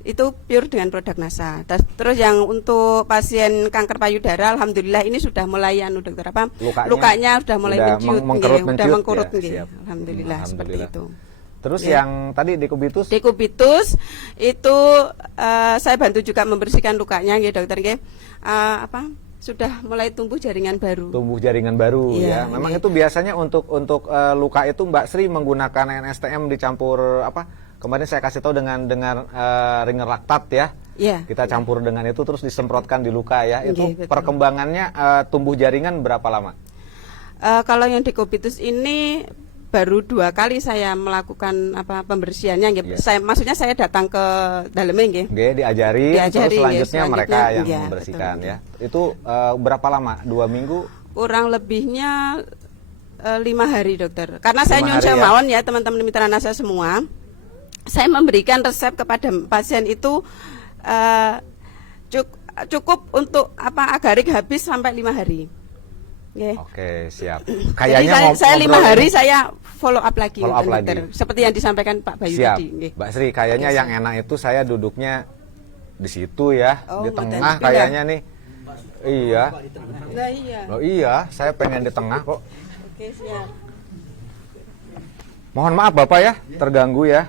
Itu pure dengan produk NASA. Terus yang untuk pasien kanker payudara, alhamdulillah ini sudah mulai dokter apa? Lukanya sudah mulai menciut, mengkerut-menciut, sudah mengkurut ya, nggih. siap. Alhamdulillah, seperti itu. Terus Ya. yang tadi dekubitus? Dekubitus itu saya bantu juga membersihkan lukanya nggih dokter nggih. Sudah mulai tumbuh jaringan baru. Tumbuh jaringan baru Iya, ya. Memang iya. itu biasanya untuk luka itu Mbak Sri menggunakan NSTM dicampur apa? Kemarin saya kasih tahu dengan ringer laktat ya. Iya. Kita campur dengan itu terus disemprotkan di luka ya. Itu Betul. perkembangannya tumbuh jaringan berapa lama? Kalau yang dekubitus ini baru 2 kali saya melakukan pembersihannya nggih. Iya. Maksudnya saya datang ke dalamnya nggih. Oke, diajari, terus Diajari, selanjutnya nggih, mereka selanjutnya, yang iya, membersihkan betul. ya. Itu berapa lama? 2 minggu? Kurang lebihnya 5 hari dokter. Karena saya 5 nyun hari, ya? mawon ya teman-teman mitra NASA semua. Saya memberikan resep kepada pasien itu cukup untuk agarik habis sampai 5 hari. Nggih. Oke, siap. Jadi Kayaknya saya 5 ngobrol hari ini- saya follow up lagi, Follow up dokter. lagi. Seperti yang disampaikan Pak Bayu Siap, tadi. Nggih. Mbak Sri. Kayaknya Oke, yang enak itu saya duduknya di situ ya, Oh, di tengah ngoten. kayaknya nih. Iya. Nah, iya. Oh iya, saya pengen di tengah kok. Oke, siap. Mohon maaf Bapak ya, terganggu ya.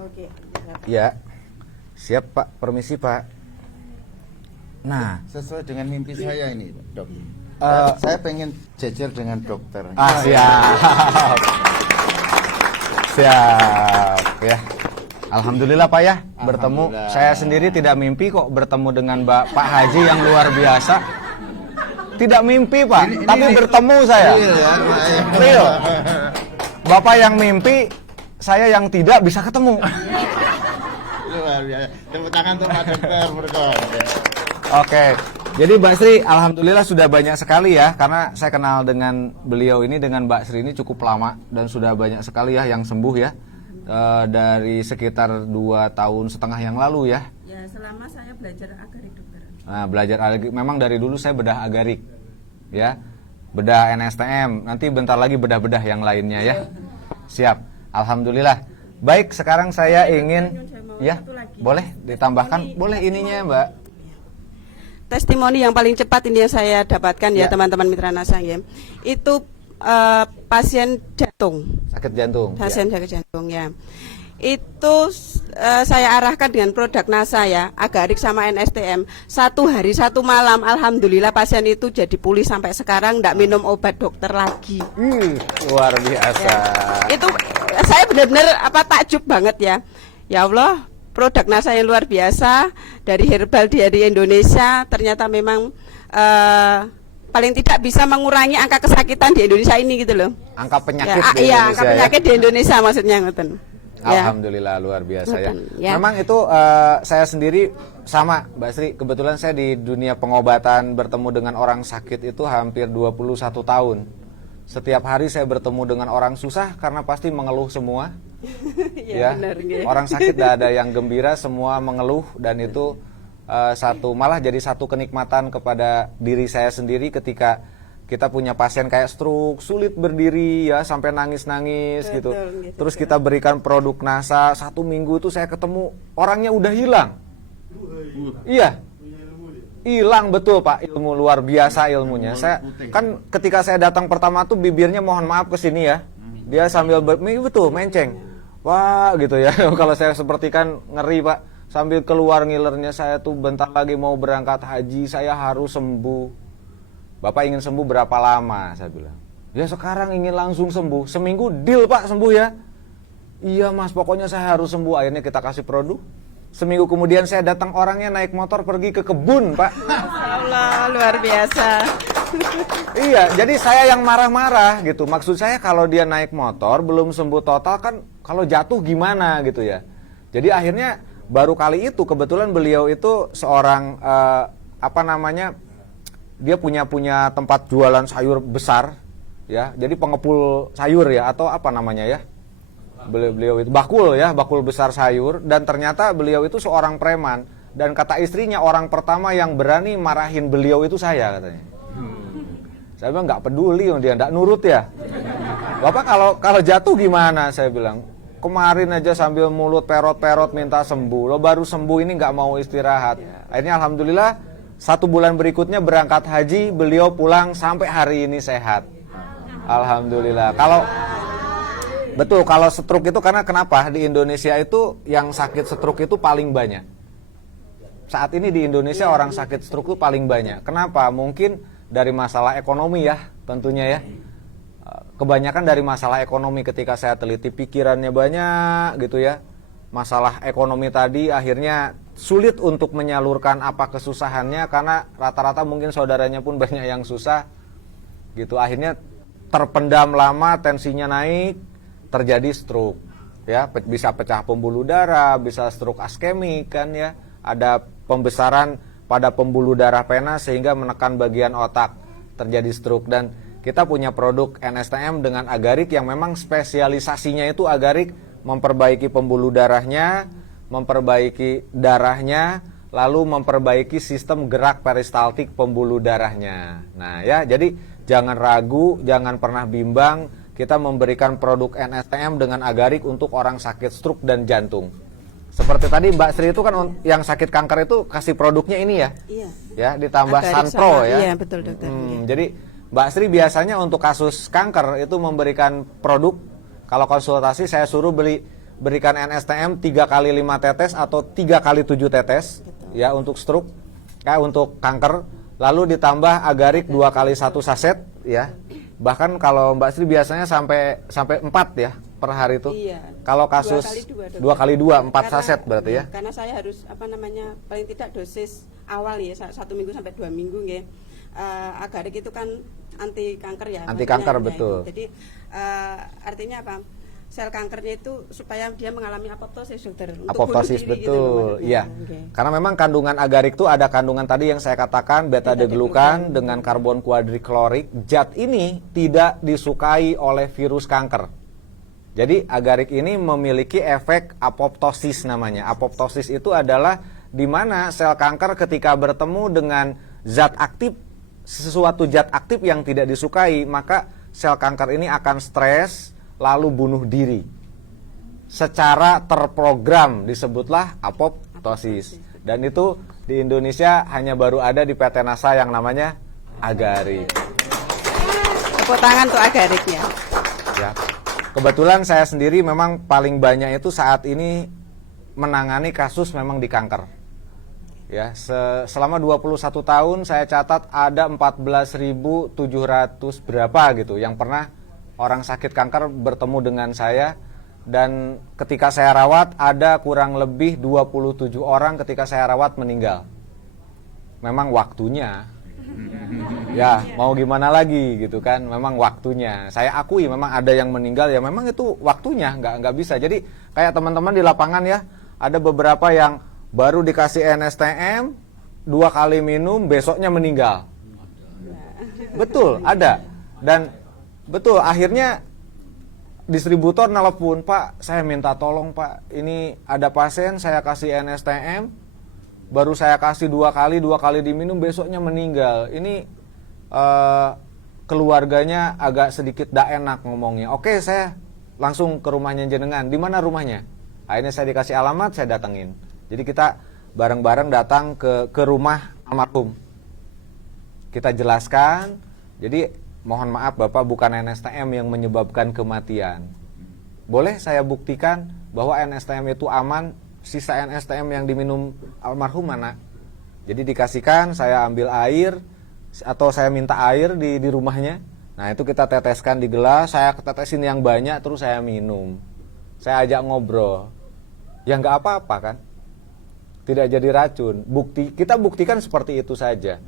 Oke. Ya. Siap Pak, permisi Pak. Nah, Sesuai dengan mimpi saya ini, Dok. Saya pengen jejer dengan dokter. siap. Siap ya. Alhamdulillah Pak ya, bertemu. Alhamdulillah. Saya sendiri tidak mimpi kok bertemu dengan Pak Haji yang luar biasa. Tidak mimpi Pak, tapi bertemu saya. Real ya, Pak, ya. Real. Bapak yang mimpi, saya yang tidak bisa ketemu. Luar biasa. Tepuk tangan untuk Pak Dokter Furkon. Oke, jadi Mbak Sri, alhamdulillah sudah banyak sekali ya, karena saya kenal dengan beliau ini, dengan Mbak Sri ini cukup lama dan sudah banyak sekali ya yang sembuh ya, dari sekitar 2,5 tahun yang lalu ya. Ya, selama saya belajar agarik dokter. Nah, belajar agarik, memang dari dulu saya bedah agarik, ya, bedah NSTM, nanti bentar lagi bedah-bedah yang lainnya ya. Siap, alhamdulillah. Baik, sekarang saya ingin, ya, boleh ditambahkan, boleh ininya Mbak. Testimoni yang paling cepat ini yang saya dapatkan Ya. ya teman-teman mitra NASA ya. Itu pasien jantung, Sakit jantung. pasien sakit jantung ya. Itu saya arahkan dengan produk NASA ya, agarik sama NSTM. 1 hari 1 malam, alhamdulillah pasien itu jadi pulih sampai sekarang, tidak minum obat dokter lagi. Luar biasa. Itu saya benar-benar takjub banget ya. Ya Allah, produk NASA yang luar biasa dari herbal dari Indonesia ternyata memang paling tidak bisa mengurangi angka kesakitan di Indonesia ini gitu loh. Angka penyakit Ya, di iya, Indonesia angka penyakit di Indonesia maksudnya ngoten. Ya. Alhamdulillah luar biasa ya. Betul, ya. Memang itu saya sendiri sama Mbak Sri, kebetulan saya di dunia pengobatan bertemu dengan orang sakit itu hampir 21 tahun. Setiap hari saya bertemu dengan orang susah karena pasti mengeluh semua. Iya, benar, nggih. Orang sakit tidak ada yang gembira, semua mengeluh, dan itu malah jadi satu kenikmatan kepada diri saya sendiri ketika kita punya pasien kayak stroke, sulit berdiri ya, sampai nangis-nangis gitu. gitu. Terus kita berikan produk NASA, 1 minggu itu saya ketemu orangnya udah hilang. Iya. Hilang betul Pak, ilmu luar biasa ilmunya. Saya kan ketika saya datang pertama tuh bibirnya mohon maaf ke sini ya. Dia sambil betul menceng. Wah, gitu ya. Kalau saya seperti kan ngeri Pak. Sambil keluar ngilernya, saya tuh bentar lagi mau berangkat haji, saya harus sembuh. Bapak ingin sembuh berapa lama? Saya bilang. Ya sekarang ingin langsung sembuh. Seminggu deal Pak sembuh ya. Iya mas, pokoknya saya harus sembuh. Akhirnya kita kasih produk. Seminggu kemudian saya datang, orangnya naik motor pergi ke kebun, Pak. Allah, luar biasa. Iya, jadi saya yang marah-marah gitu. Maksud saya kalau dia naik motor belum sembuh total kan, kalau jatuh gimana gitu ya. Jadi akhirnya baru kali itu kebetulan beliau itu seorang dia punya tempat jualan sayur besar ya. Jadi pengepul sayur ya, atau apa namanya ya. Beliau itu bakul besar sayur, dan ternyata beliau itu seorang preman, dan kata istrinya orang pertama yang berani marahin beliau itu saya katanya. Saya bilang nggak peduli, dia nggak nurut ya. Bapak kalau jatuh gimana? Saya bilang kemarin aja sambil mulut perot-perot minta sembuh, lo baru sembuh ini nggak mau istirahat. Akhirnya alhamdulillah 1 bulan berikutnya berangkat haji, beliau pulang sampai hari ini sehat. Alhamdulillah. Kalau stroke itu karena kenapa? Di Indonesia itu yang sakit stroke itu paling banyak. Saat ini di Indonesia orang sakit stroke itu paling banyak. Kenapa? Mungkin dari masalah ekonomi ya, tentunya ya. Kebanyakan dari masalah ekonomi, ketika saya teliti pikirannya banyak gitu ya. Masalah ekonomi tadi akhirnya sulit untuk menyalurkan apa kesusahannya, karena rata-rata mungkin saudaranya pun banyak yang susah gitu. Akhirnya terpendam lama, tensinya naik, terjadi stroke ya, bisa pecah pembuluh darah, bisa stroke askemik kan ya, ada pembesaran pada pembuluh darah pena sehingga menekan bagian otak, terjadi stroke. Dan kita punya produk NSTM dengan agarik yang memang spesialisasinya itu agarik memperbaiki pembuluh darahnya, memperbaiki darahnya, lalu memperbaiki sistem gerak peristaltik pembuluh darahnya. Nah ya, jadi jangan ragu, jangan pernah bimbang. Kita memberikan produk NSTM dengan agarik untuk orang sakit stroke dan jantung. Seperti tadi Mbak Sri itu kan yang sakit kanker itu kasih produknya ini ya. Iya. Ya, ditambah Agarik Sunpro ya. Iya, betul dokter. Jadi Mbak Sri biasanya untuk kasus kanker itu memberikan produk, kalau konsultasi saya suruh berikan NSTM 3 kali 5 tetes atau 3 kali 7 tetes. Betul. Ya, untuk stroke, untuk kanker, lalu ditambah agarik 2 kali 1 saset ya. Bahkan kalau Mbak Sri biasanya sampai 4 ya per hari itu. Iya. Kalau kasus 2 kali 2 4 saset berarti ya. Karena saya harus paling tidak dosis awal ya 1 minggu sampai 2 minggu ya. Agarik itu kan anti kanker ya. Anti kanker maksudnya, betul. Ya. Jadi artinya apa? Sel kankernya itu supaya dia mengalami apoptosis dokter. Apoptosis betul, gitu, iya. Okay. Karena memang kandungan agarik itu ada kandungan tadi yang saya katakan beta deglukan dengan karbon kuadriklorik. Zat ini tidak disukai oleh virus kanker. Jadi agarik ini memiliki efek apoptosis namanya. Apoptosis itu adalah di mana sel kanker ketika bertemu dengan zat aktif, sesuatu zat aktif yang tidak disukai, maka sel kanker ini akan stres lalu bunuh diri. Secara terprogram disebutlah apoptosis. Dan itu di Indonesia hanya baru ada di PT NASA yang namanya agarik. Tepuk tangan untuk agariknya. Ya. Kebetulan saya sendiri memang paling banyak itu saat ini menangani kasus memang di kanker. Ya, selama 21 tahun saya catat ada 14.700 berapa gitu yang pernah orang sakit kanker bertemu dengan saya, dan ketika saya rawat ada kurang lebih 27 orang ketika saya rawat meninggal. Memang waktunya. Ya, mau gimana lagi gitu kan, memang waktunya. Saya akui memang ada yang meninggal ya, memang itu waktunya, nggak bisa. Jadi kayak teman-teman di lapangan ya, ada beberapa yang baru dikasih NSTM 2 kali minum besoknya meninggal. Betul, ada. Dan betul, akhirnya distributor nelpon, Pak, saya minta tolong Pak, ini ada pasien saya kasih NSTM, baru saya kasih 2 kali diminum besoknya meninggal. Ini keluarganya agak sedikit tidak enak ngomongnya. Oke, saya langsung ke rumahnya jenengan. Di mana rumahnya? Akhirnya saya dikasih alamat, saya datengin. Jadi kita bareng-bareng datang ke rumah almarhum. Kita jelaskan, jadi mohon maaf Bapak, bukan NSTM yang menyebabkan kematian. Boleh saya buktikan bahwa NSTM itu aman, sisa NSTM yang diminum almarhum mana? Jadi dikasihkan, saya ambil air, atau saya minta air di rumahnya. Nah itu kita teteskan di gelas, saya tetesin yang banyak terus saya minum. saya ajak ngobrol, ya nggak apa-apa kan, tidak jadi racun. Kita buktikan seperti itu saja.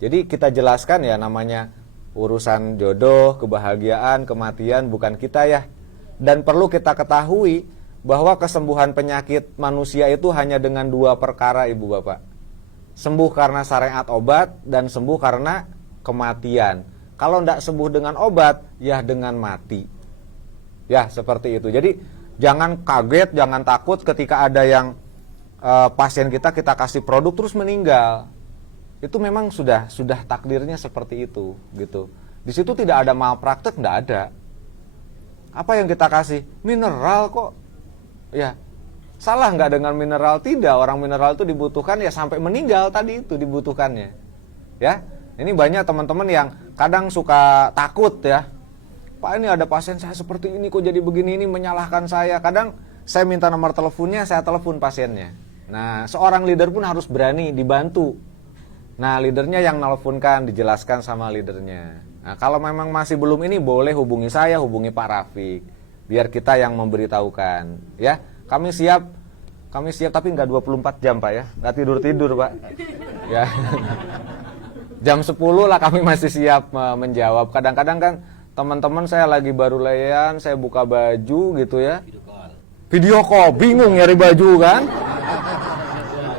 Jadi kita jelaskan ya, namanya urusan jodoh, kebahagiaan, kematian bukan kita ya. Dan perlu kita ketahui bahwa kesembuhan penyakit manusia itu hanya dengan 2 perkara, Ibu Bapak. Sembuh karena syariat obat dan sembuh karena kematian. Kalau tidak sembuh dengan obat, ya dengan mati. Ya, seperti itu. Jadi jangan kaget, jangan takut ketika ada yang pasien kita kasih produk terus meninggal. Itu memang sudah takdirnya seperti itu, gitu. Di situ tidak ada malpraktek, tidak ada. Apa yang kita kasih? Mineral kok. Ya, salah nggak dengan mineral? Tidak. Orang mineral itu dibutuhkan ya sampai meninggal tadi itu dibutuhkannya. Ya, ini banyak teman-teman yang kadang suka takut ya. Pak, ini ada pasien saya seperti ini kok jadi begini, ini menyalahkan saya. Kadang saya minta nomor teleponnya, saya telepon pasiennya. Nah, seorang leader pun harus berani dibantu. Nah, leadernya yang nelfonkan, dijelaskan sama leadernya. Nah, kalau memang masih belum ini, boleh hubungi saya, hubungi Pak Rafiq. Biar kita yang memberitahukan. Ya, kami siap tapi nggak 24 jam Pak ya. Nggak tidur-tidur Pak. Ya. Jam 10 lah kami masih siap menjawab. Kadang-kadang kan teman-teman saya lagi baru layan, saya buka baju gitu ya. Video call, bingung nyari baju kan?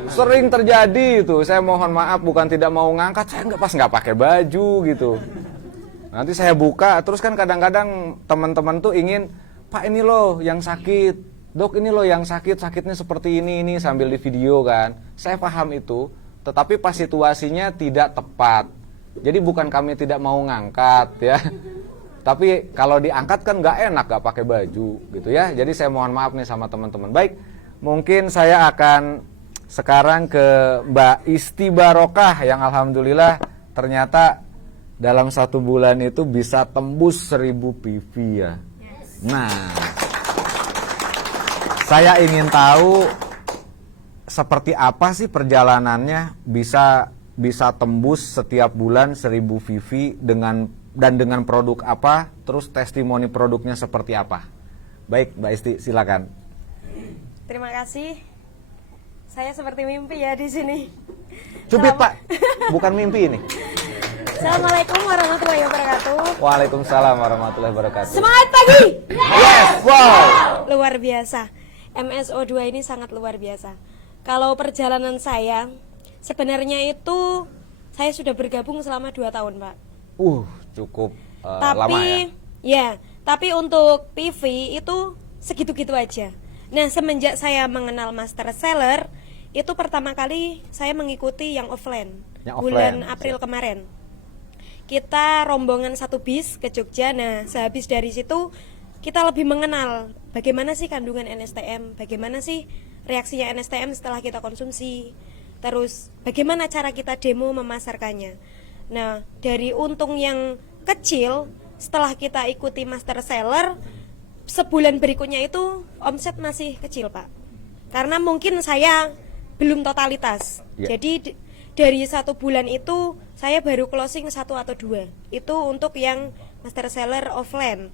Sering terjadi itu. Saya mohon maaf, bukan tidak mau ngangkat, saya nggak pakai baju gitu. Nanti saya buka, terus kan kadang-kadang teman-teman tuh ingin, Pak ini loh yang sakit, Dok ini loh yang sakit, sakitnya seperti ini sambil di video kan. Saya paham itu, tetapi pas situasinya tidak tepat. Jadi bukan kami tidak mau ngangkat ya. Tapi kalau diangkat kan nggak enak nggak pakai baju gitu ya. Jadi saya mohon maaf nih sama teman-teman. Baik, mungkin saya akan sekarang ke Mbak Isti Barokah yang alhamdulillah ternyata dalam 1 bulan itu bisa tembus 1000 PV ya. Nah, saya ingin tahu seperti apa sih perjalanannya bisa tembus setiap bulan 1000 PV dengan produk apa, terus testimoni produknya seperti apa. Baik, Mbak Isti, silakan. Terima kasih. Saya seperti mimpi ya di sini. Cubit Pak, bukan mimpi ini. Assalamualaikum warahmatullahi wabarakatuh. Waalaikumsalam warahmatullahi wabarakatuh. Semangat pagi. Yes, wow. Luar biasa. MSO2 ini sangat luar biasa. Kalau perjalanan saya, sebenarnya itu saya sudah bergabung selama 2 tahun, Pak. Cukup Tapi lama ya. Tapi untuk PV itu segitu-gitu aja. Nah, semenjak saya mengenal Master Seller, itu pertama kali saya mengikuti yang offline. Bulan April kemarin. Kita rombongan 1 bis ke Jogja. Nah, sehabis dari situ kita lebih mengenal bagaimana sih kandungan NSTM, bagaimana sih reaksinya NSTM setelah kita konsumsi, terus bagaimana cara kita demo memasarkannya. Nah, dari untung yang kecil, setelah kita ikuti Master Seller, sebulan berikutnya itu omset masih kecil Pak, karena mungkin saya belum totalitas. Jadi dari 1 bulan itu saya baru closing 1 atau 2. Itu untuk yang Master Seller offline.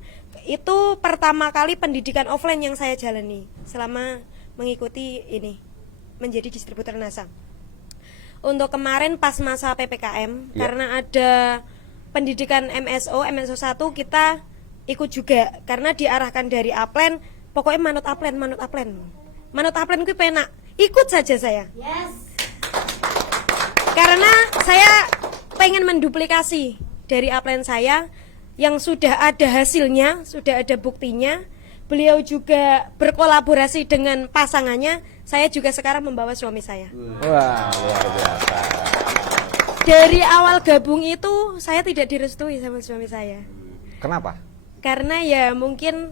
Itu pertama kali pendidikan offline yang saya jalani selama mengikuti ini menjadi distributor NASA. Untuk kemarin pas masa PPKM, karena ada pendidikan MSO 1 kita ikut juga karena diarahkan dari Aplen, pokoknya manut Aplen ku penak, ikut saja saya. Yes. Karena saya pengen menduplikasi dari Aplen saya yang sudah ada hasilnya, sudah ada buktinya. Beliau juga berkolaborasi dengan pasangannya. Saya juga sekarang membawa suami saya. Wah, luar biasa. Dari awal gabung itu saya tidak direstui sama suami saya. Kenapa? Karena ya mungkin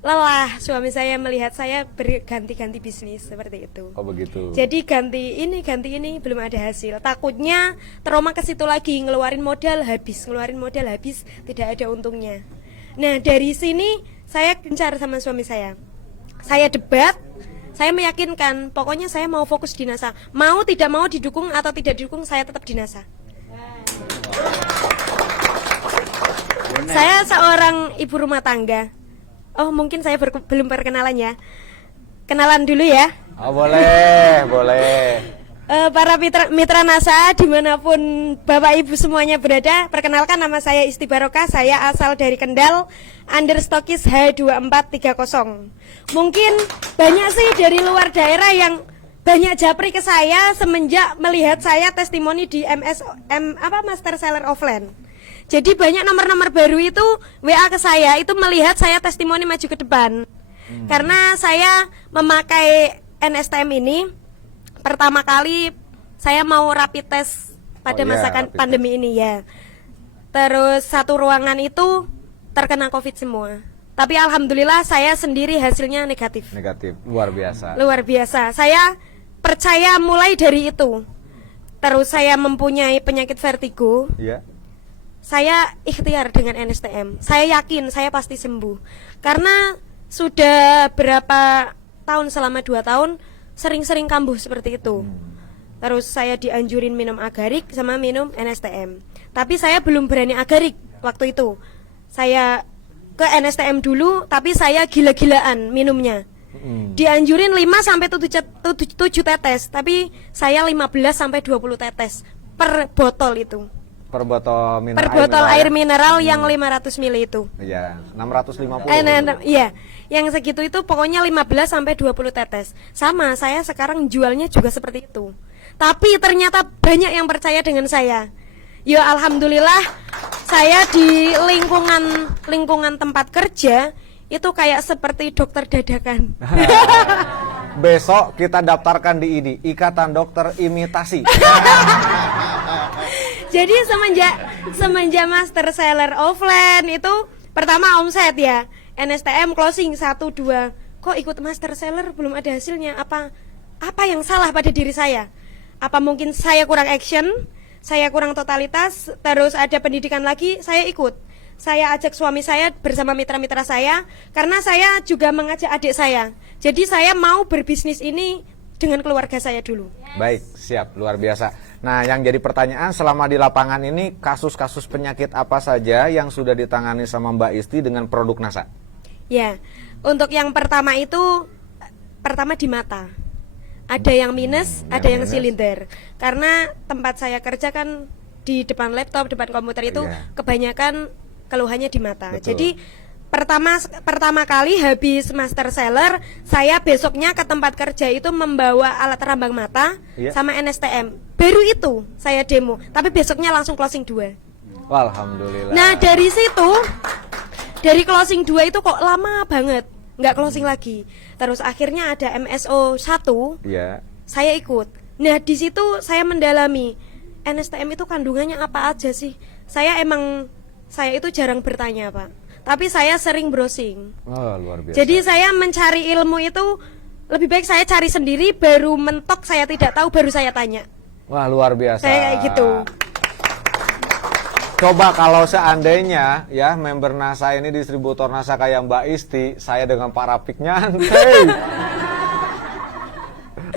lelah suami saya melihat saya berganti-ganti bisnis seperti itu. Oh begitu. Jadi ganti ini belum ada hasil. Takutnya trauma ke situ lagi, ngeluarin modal habis, tidak ada untungnya. Nah, dari sini saya gencar sama suami saya. Saya debat, saya meyakinkan, pokoknya saya mau fokus di NASA. Mau tidak mau didukung atau tidak didukung, saya tetap di NASA. Saya seorang ibu rumah tangga. Oh, mungkin saya belum perkenalan ya. Kenalan dulu ya. Oh, boleh, boleh. Para mitra NASA dimanapun Bapak Ibu semuanya berada, perkenalkan nama saya Isti Barokah, saya asal dari Kendal, understokis H2430. Mungkin banyak sih dari luar daerah yang banyak japri ke saya semenjak melihat saya testimoni di Master Seller Offline. Jadi banyak nomor-nomor baru itu WA ke saya, itu melihat saya testimoni maju ke depan. Karena saya memakai NSTM ini pertama kali saya mau rapid test pada masa pandemi ini ya. Terus satu ruangan itu terkena COVID semua. Tapi alhamdulillah saya sendiri hasilnya negatif. Negatif, luar biasa. Luar biasa. Saya percaya mulai dari itu. Terus saya mempunyai penyakit vertigo. Iya. Saya ikhtiar dengan NSTM. Saya yakin saya pasti sembuh. Karena sudah berapa tahun, selama 2 tahun sering-sering kambuh seperti itu. Terus saya dianjurin minum agarik sama minum NSTM. Tapi saya belum berani agarik waktu itu. Saya ke NSTM dulu, tapi saya gila-gilaan minumnya. Dianjurin 5 sampai 7 tetes, tapi saya 15 sampai 20 tetes per botol itu. Per botol Per botol air mineral yang 500 ml itu. Iya, 650. Iya, yang segitu itu pokoknya 15 sampai 20 tetes. Sama, saya sekarang jualnya juga seperti itu. Tapi ternyata banyak yang percaya dengan saya. Ya alhamdulillah, saya di lingkungan tempat kerja itu kayak seperti dokter dadakan. Besok kita daftarkan di ini, Ikatan Dokter Imitasi. Jadi semenjak Master Seller Offline itu pertama omset ya, NSTM closing 1-2. Kok ikut Master Seller belum ada hasilnya? Apa yang salah pada diri saya? Apa mungkin saya kurang action, saya kurang totalitas, terus ada pendidikan lagi, saya ikut. Saya ajak suami saya bersama mitra-mitra saya, karena saya juga mengajak adik saya. Jadi saya mau berbisnis ini dengan keluarga saya dulu. Baik, siap, luar biasa. Nah, yang jadi pertanyaan selama di lapangan ini, kasus-kasus penyakit apa saja yang sudah ditangani sama Mbak Isti dengan produk NASA? Ya, untuk yang pertama itu, pertama di mata. Ada yang minus, ada yang silinder. Karena tempat saya kerja kan di depan laptop, depan komputer itu kebanyakan keluhannya di mata. Betul. Jadi pertama kali habis Master Seller, saya besoknya ke tempat kerja itu membawa alat rambang mata sama NSTM. Baru itu saya demo, tapi besoknya langsung closing 2. Alhamdulillah. Nah dari situ, dari closing 2 itu kok lama banget nggak closing lagi. Terus akhirnya ada MSO 1, saya ikut. Nah di situ saya mendalami NSTM itu kandungannya apa aja sih. Saya itu jarang bertanya Pak, tapi saya sering browsing. Oh, luar biasa. Jadi saya mencari ilmu itu lebih baik saya cari sendiri, baru mentok saya tidak tahu baru saya tanya. Wah, luar biasa. Saya kayak gitu. Coba kalau seandainya ya member NASA ini distributor NASA kayak Mbak Isti, saya dengan Pak Rapik nyantai.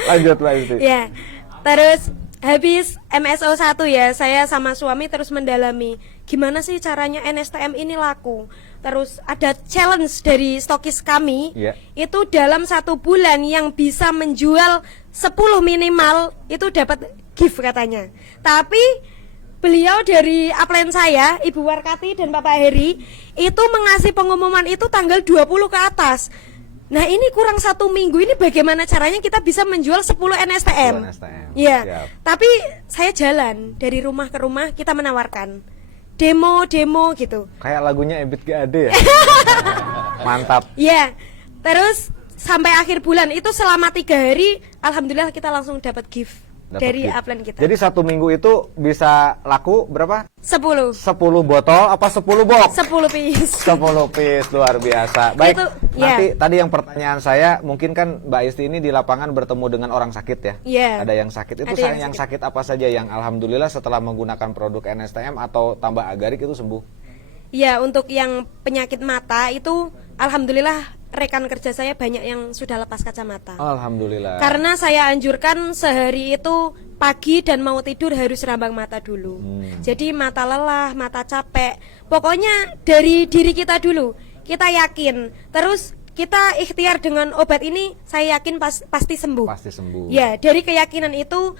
Lanjut Mbak Isti. Ya, terus habis MSO 1 ya, saya sama suami terus mendalami gimana sih caranya NSTM ini laku. Terus ada challenge dari stokis kami, itu dalam 1 bulan yang bisa menjual 10 minimal itu dapat gift katanya. Tapi beliau dari upline saya, Ibu Warkati dan Bapak Heri, itu mengasih pengumuman itu tanggal 20 ke atas. Nah ini kurang 1 minggu, ini bagaimana caranya kita bisa menjual 10 NSTM? Ya, tapi saya jalan dari rumah ke rumah, kita menawarkan demo gitu. Kayak lagunya Ebit GAD ya. Mantap. Ya, terus sampai akhir bulan itu selama 3 hari, alhamdulillah kita langsung dapat gift dari upline kita. Jadi 1 minggu itu bisa laku berapa? 10 botol apa 10 box? 10 piece. 10 piece, luar biasa. Baik, itu, nanti tadi yang pertanyaan saya, mungkin kan Mbak Isti ini di lapangan bertemu dengan orang sakit ya? Ada yang sakit, itu yang sakit apa saja yang alhamdulillah setelah menggunakan produk NSTM atau tambah agarik itu sembuh? Ya, untuk yang penyakit mata itu alhamdulillah rekan kerja saya banyak yang sudah lepas kacamata. Alhamdulillah. Karena saya anjurkan sehari itu pagi dan mau tidur harus rambang mata dulu. Jadi mata lelah, mata capek, pokoknya dari diri kita dulu. kita yakin, terus kita ikhtiar dengan obat ini, saya yakin pasti sembuh. Pasti sembuh. Ya, dari keyakinan itu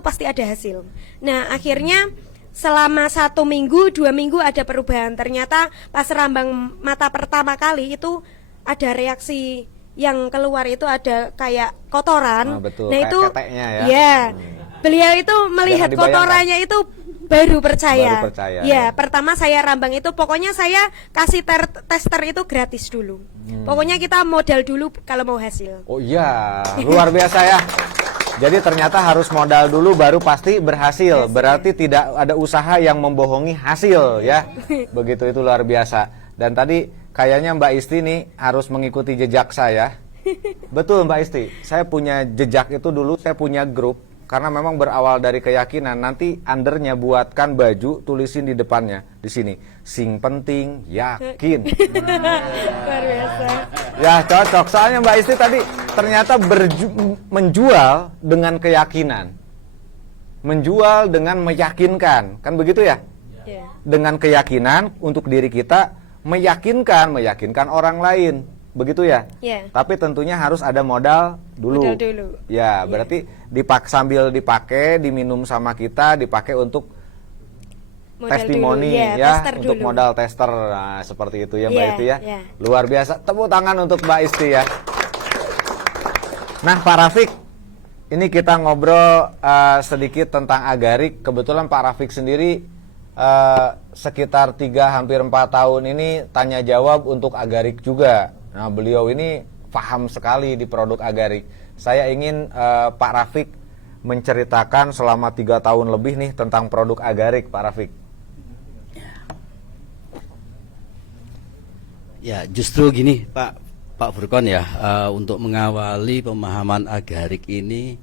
pasti ada hasil. Nah, akhirnya selama 1 minggu, 2 minggu ada perubahan. Ternyata pas rambang mata pertama kali itu ada reaksi yang keluar, itu ada kayak kotoran. Betul, nah kayak itu keteknya ya. Ya, beliau itu melihat Jangan dibayangkan. kotorannya itu baru percaya. Baru percaya, ya. Pertama saya rambang itu, pokoknya saya kasih tester itu gratis dulu. Pokoknya kita modal dulu kalau mau hasil. Oh iya, luar biasa ya. Jadi ternyata harus modal dulu baru pasti berhasil. Berarti tidak ada usaha yang membohongi hasil ya. Begitu, itu luar biasa. Dan tadi kayaknya Mbak Isti nih harus mengikuti jejak saya. Betul Mbak Isti, saya punya jejak itu dulu, saya punya grup. Karena memang berawal dari keyakinan, nanti undernya buatkan baju, tulisin di depannya, di sini, sing penting yakin. Luar biasa. Ya cocok, soalnya Mbak Isti tadi ternyata menjual dengan keyakinan, menjual dengan meyakinkan, kan begitu ya? Ya. Dengan keyakinan untuk diri kita, meyakinkan orang lain. Begitu ya? Ya. Tapi tentunya harus ada modal dulu. Modal dulu. Ya, berarti sambil dipakai, diminum sama kita, dipakai untuk Modal testimoni dulu. ya, Tester untuk dulu. modal tester. Nah, seperti itu ya Mbak Ya, Isti ya. ya. Luar biasa. Tepuk tangan untuk Mbak Isti ya. Nah, Pak Rafiq, ini kita ngobrol sedikit tentang agarik. Kebetulan Pak Rafiq sendiri sekitar 3 hampir 4 tahun ini tanya jawab untuk agarik juga. Nah, beliau ini paham sekali di produk agarik. Saya ingin Pak Rafiq menceritakan selama 3 tahun lebih nih tentang produk agarik, Pak Rafiq. Ya, justru gini Pak Furkon ya, untuk mengawali pemahaman agarik ini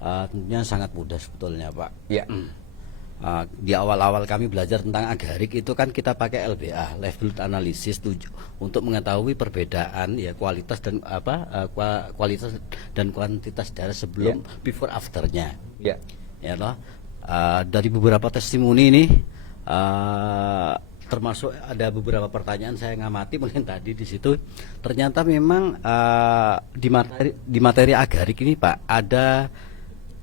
tentunya sangat mudah sebetulnya Pak. Ya. Di awal-awal kami belajar tentang agarik itu kan kita pakai LBA, Live Blood Analysis, untuk mengetahui perbedaan ya kualitas dan kualitas dan kuantitas darah sebelum before afternya. Ya. Ya loh. Dari beberapa testimoni ini termasuk ada beberapa pertanyaan saya ngamati mungkin tadi di situ, ternyata memang di materi agarik ini Pak ada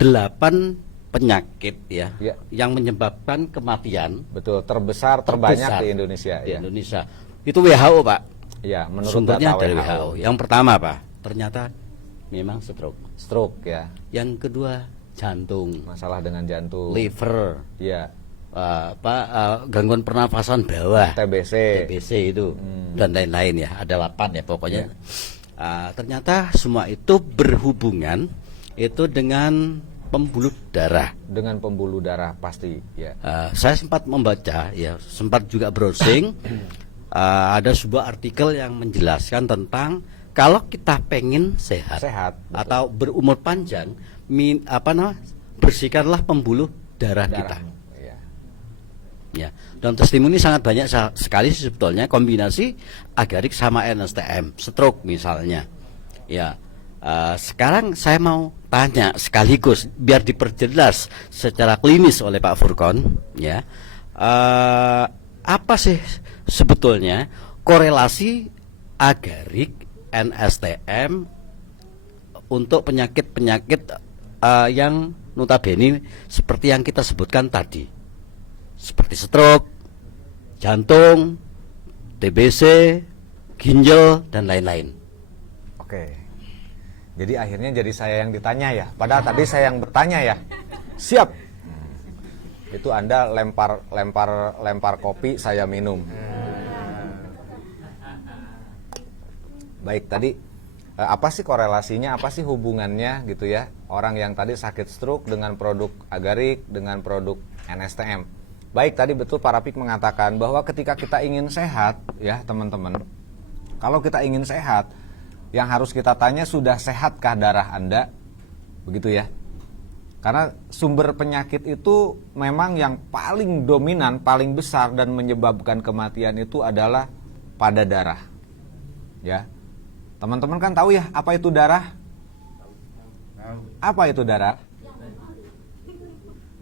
8 penyakit ya, yang menyebabkan kematian. Betul, terbanyak di Indonesia. Di Indonesia. Itu WHO Pak. Ya, menurut sumbernya data dari WHO. Yang pertama Pak, ternyata memang stroke. Stroke ya. Yang kedua jantung. Masalah dengan jantung. Liver. Ya. Gangguan pernafasan bawah. TBC itu dan lain-lain ya. Ada 8 ya pokoknya. Ternyata semua itu berhubungan itu dengan pembuluh darah. Dengan pembuluh darah pasti ya. Saya sempat membaca ya, sempat juga browsing. Ada sebuah artikel yang menjelaskan tentang kalau kita pengen sehat atau berumur panjang, bersihkanlah pembuluh darah kita. Ya, dan testimoni sangat banyak sekali sebetulnya kombinasi agarik sama NSTM, stroke misalnya. Ya, sekarang saya mau tanya sekaligus biar diperjelas secara klinis oleh Pak Furkon, ya, apa sih sebetulnya korelasi agarik NSTM untuk penyakit-penyakit yang notabene seperti yang kita sebutkan tadi? Seperti stroke, jantung, TBC, ginjal, dan lain-lain. Oke. Jadi akhirnya jadi saya yang ditanya ya. Padahal tadi saya yang bertanya ya. Siap. Itu Anda lempar kopi, saya minum. Baik, tadi apa sih korelasinya, apa sih hubungannya gitu ya? Orang yang tadi sakit stroke dengan produk agarik, dengan produk NSTM. Baik, tadi betul Pak Rafiq mengatakan bahwa ketika kita ingin sehat ya teman-teman, kalau kita ingin sehat, yang harus kita tanya sudah sehatkah darah Anda? Begitu ya. Karena sumber penyakit itu memang yang paling dominan, paling besar dan menyebabkan kematian itu adalah pada darah. Ya. Teman-teman kan tahu ya apa itu darah? Apa itu darah?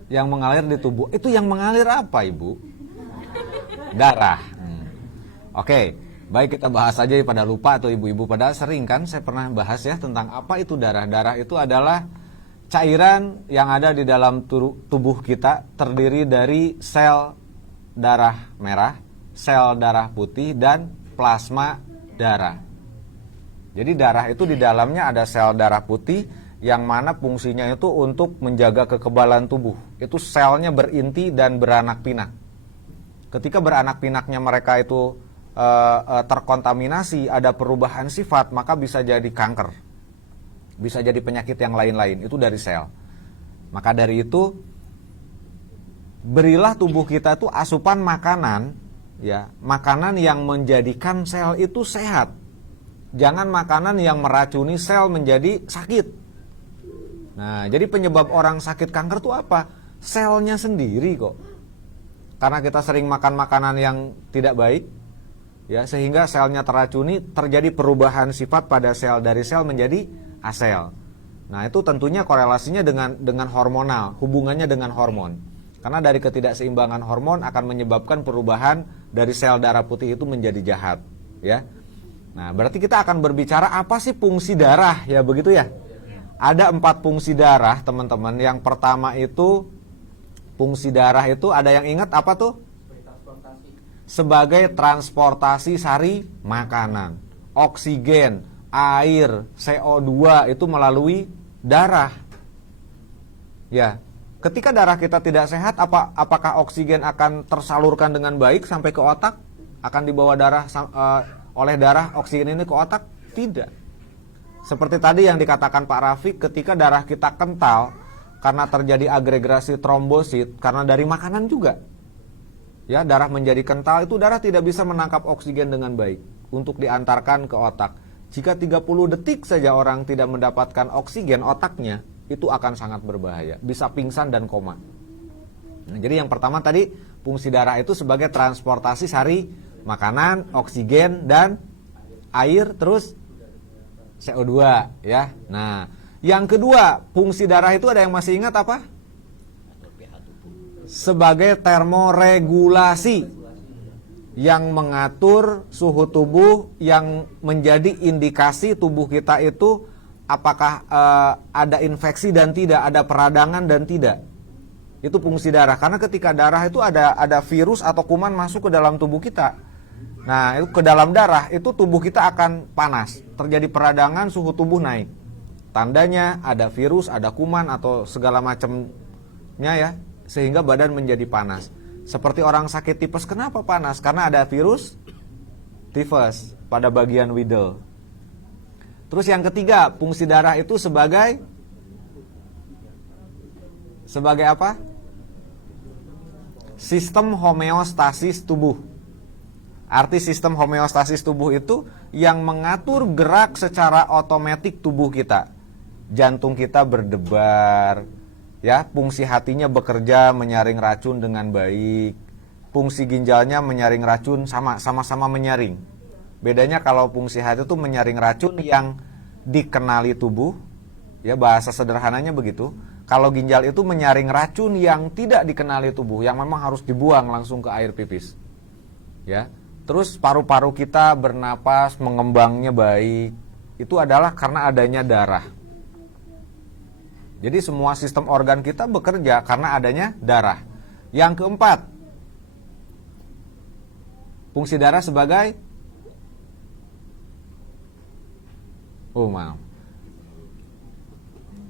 Yang mengalir di tubuh. Itu yang mengalir apa, Ibu? Darah. Oke. Baik, kita bahas aja ya, pada lupa atau ibu-ibu pada sering kan saya pernah bahas ya tentang apa itu darah. Darah itu adalah cairan yang ada di dalam tubuh kita, terdiri dari sel darah merah, sel darah putih, dan plasma darah. Jadi darah itu di dalamnya ada sel darah putih yang mana fungsinya itu untuk menjaga kekebalan tubuh. Itu selnya berinti dan beranak pinak. Ketika beranak pinaknya mereka itu terkontaminasi, ada perubahan sifat, maka bisa jadi kanker, bisa jadi penyakit yang lain-lain. Itu dari sel. Maka dari itu, berilah tubuh kita itu asupan makanan, ya, makanan yang menjadikan sel itu sehat. Jangan makanan yang meracuni sel menjadi sakit. Nah, jadi penyebab orang sakit kanker itu apa? Selnya sendiri kok. Karena kita sering makan makanan yang tidak baik, ya, sehingga selnya teracuni, terjadi perubahan sifat pada sel, dari sel menjadi asel. Nah, itu tentunya korelasinya dengan hormonal, hubungannya dengan hormon. Karena dari ketidakseimbangan hormon akan menyebabkan perubahan dari sel darah putih itu menjadi jahat, ya. Nah, berarti kita akan berbicara apa sih fungsi darah, ya begitu ya. Ada 4 fungsi darah, teman-teman. Yang pertama itu fungsi darah itu ada yang ingat apa tuh? Sebagai transportasi sari makanan, oksigen, air, CO2 itu melalui darah. Ya, ketika darah kita tidak sehat, apakah oksigen akan tersalurkan dengan baik sampai ke otak? Akan dibawa oleh darah oksigen ini ke otak? Tidak. Seperti tadi yang dikatakan Pak Rafiq, ketika darah kita kental karena terjadi agregasi trombosit karena dari makanan juga. Ya, darah menjadi kental, itu darah tidak bisa menangkap oksigen dengan baik untuk diantarkan ke otak. Jika 30 detik saja orang tidak mendapatkan oksigen otaknya, itu akan sangat berbahaya, bisa pingsan dan koma. Nah, jadi yang pertama tadi, fungsi darah itu sebagai transportasi sari makanan, oksigen, dan air, terus CO2, ya. Nah, yang kedua, fungsi darah itu ada yang masih ingat apa? Sebagai termoregulasi, yang mengatur suhu tubuh, yang menjadi indikasi tubuh kita itu apakah ada infeksi dan tidak, ada peradangan dan tidak. Itu fungsi darah. Karena ketika darah itu ada virus atau kuman masuk ke dalam tubuh kita. Nah, itu ke dalam darah, itu tubuh kita akan panas, terjadi peradangan, suhu tubuh naik. Tandanya ada virus, ada kuman atau segala macamnya, ya, sehingga badan menjadi panas. Seperti orang sakit tipes, kenapa panas? Karena ada virus tifus pada bagian widal. Terus yang ketiga, fungsi darah itu sebagai apa? Sistem homeostasis tubuh. Arti sistem homeostasis tubuh itu yang mengatur gerak secara otomatis tubuh kita. Jantung kita berdebar, ya, fungsi hatinya bekerja menyaring racun dengan baik. Fungsi ginjalnya menyaring racun, sama-sama menyaring. Bedanya kalau fungsi hati itu menyaring racun yang dikenali tubuh, ya, bahasa sederhananya begitu. Kalau ginjal itu menyaring racun yang tidak dikenali tubuh, yang memang harus dibuang langsung ke air pipis. Ya. Terus paru-paru kita bernapas, mengembangnya baik. Itu adalah karena adanya darah. Jadi semua sistem organ kita bekerja karena adanya darah. Yang keempat, fungsi darah sebagai maaf.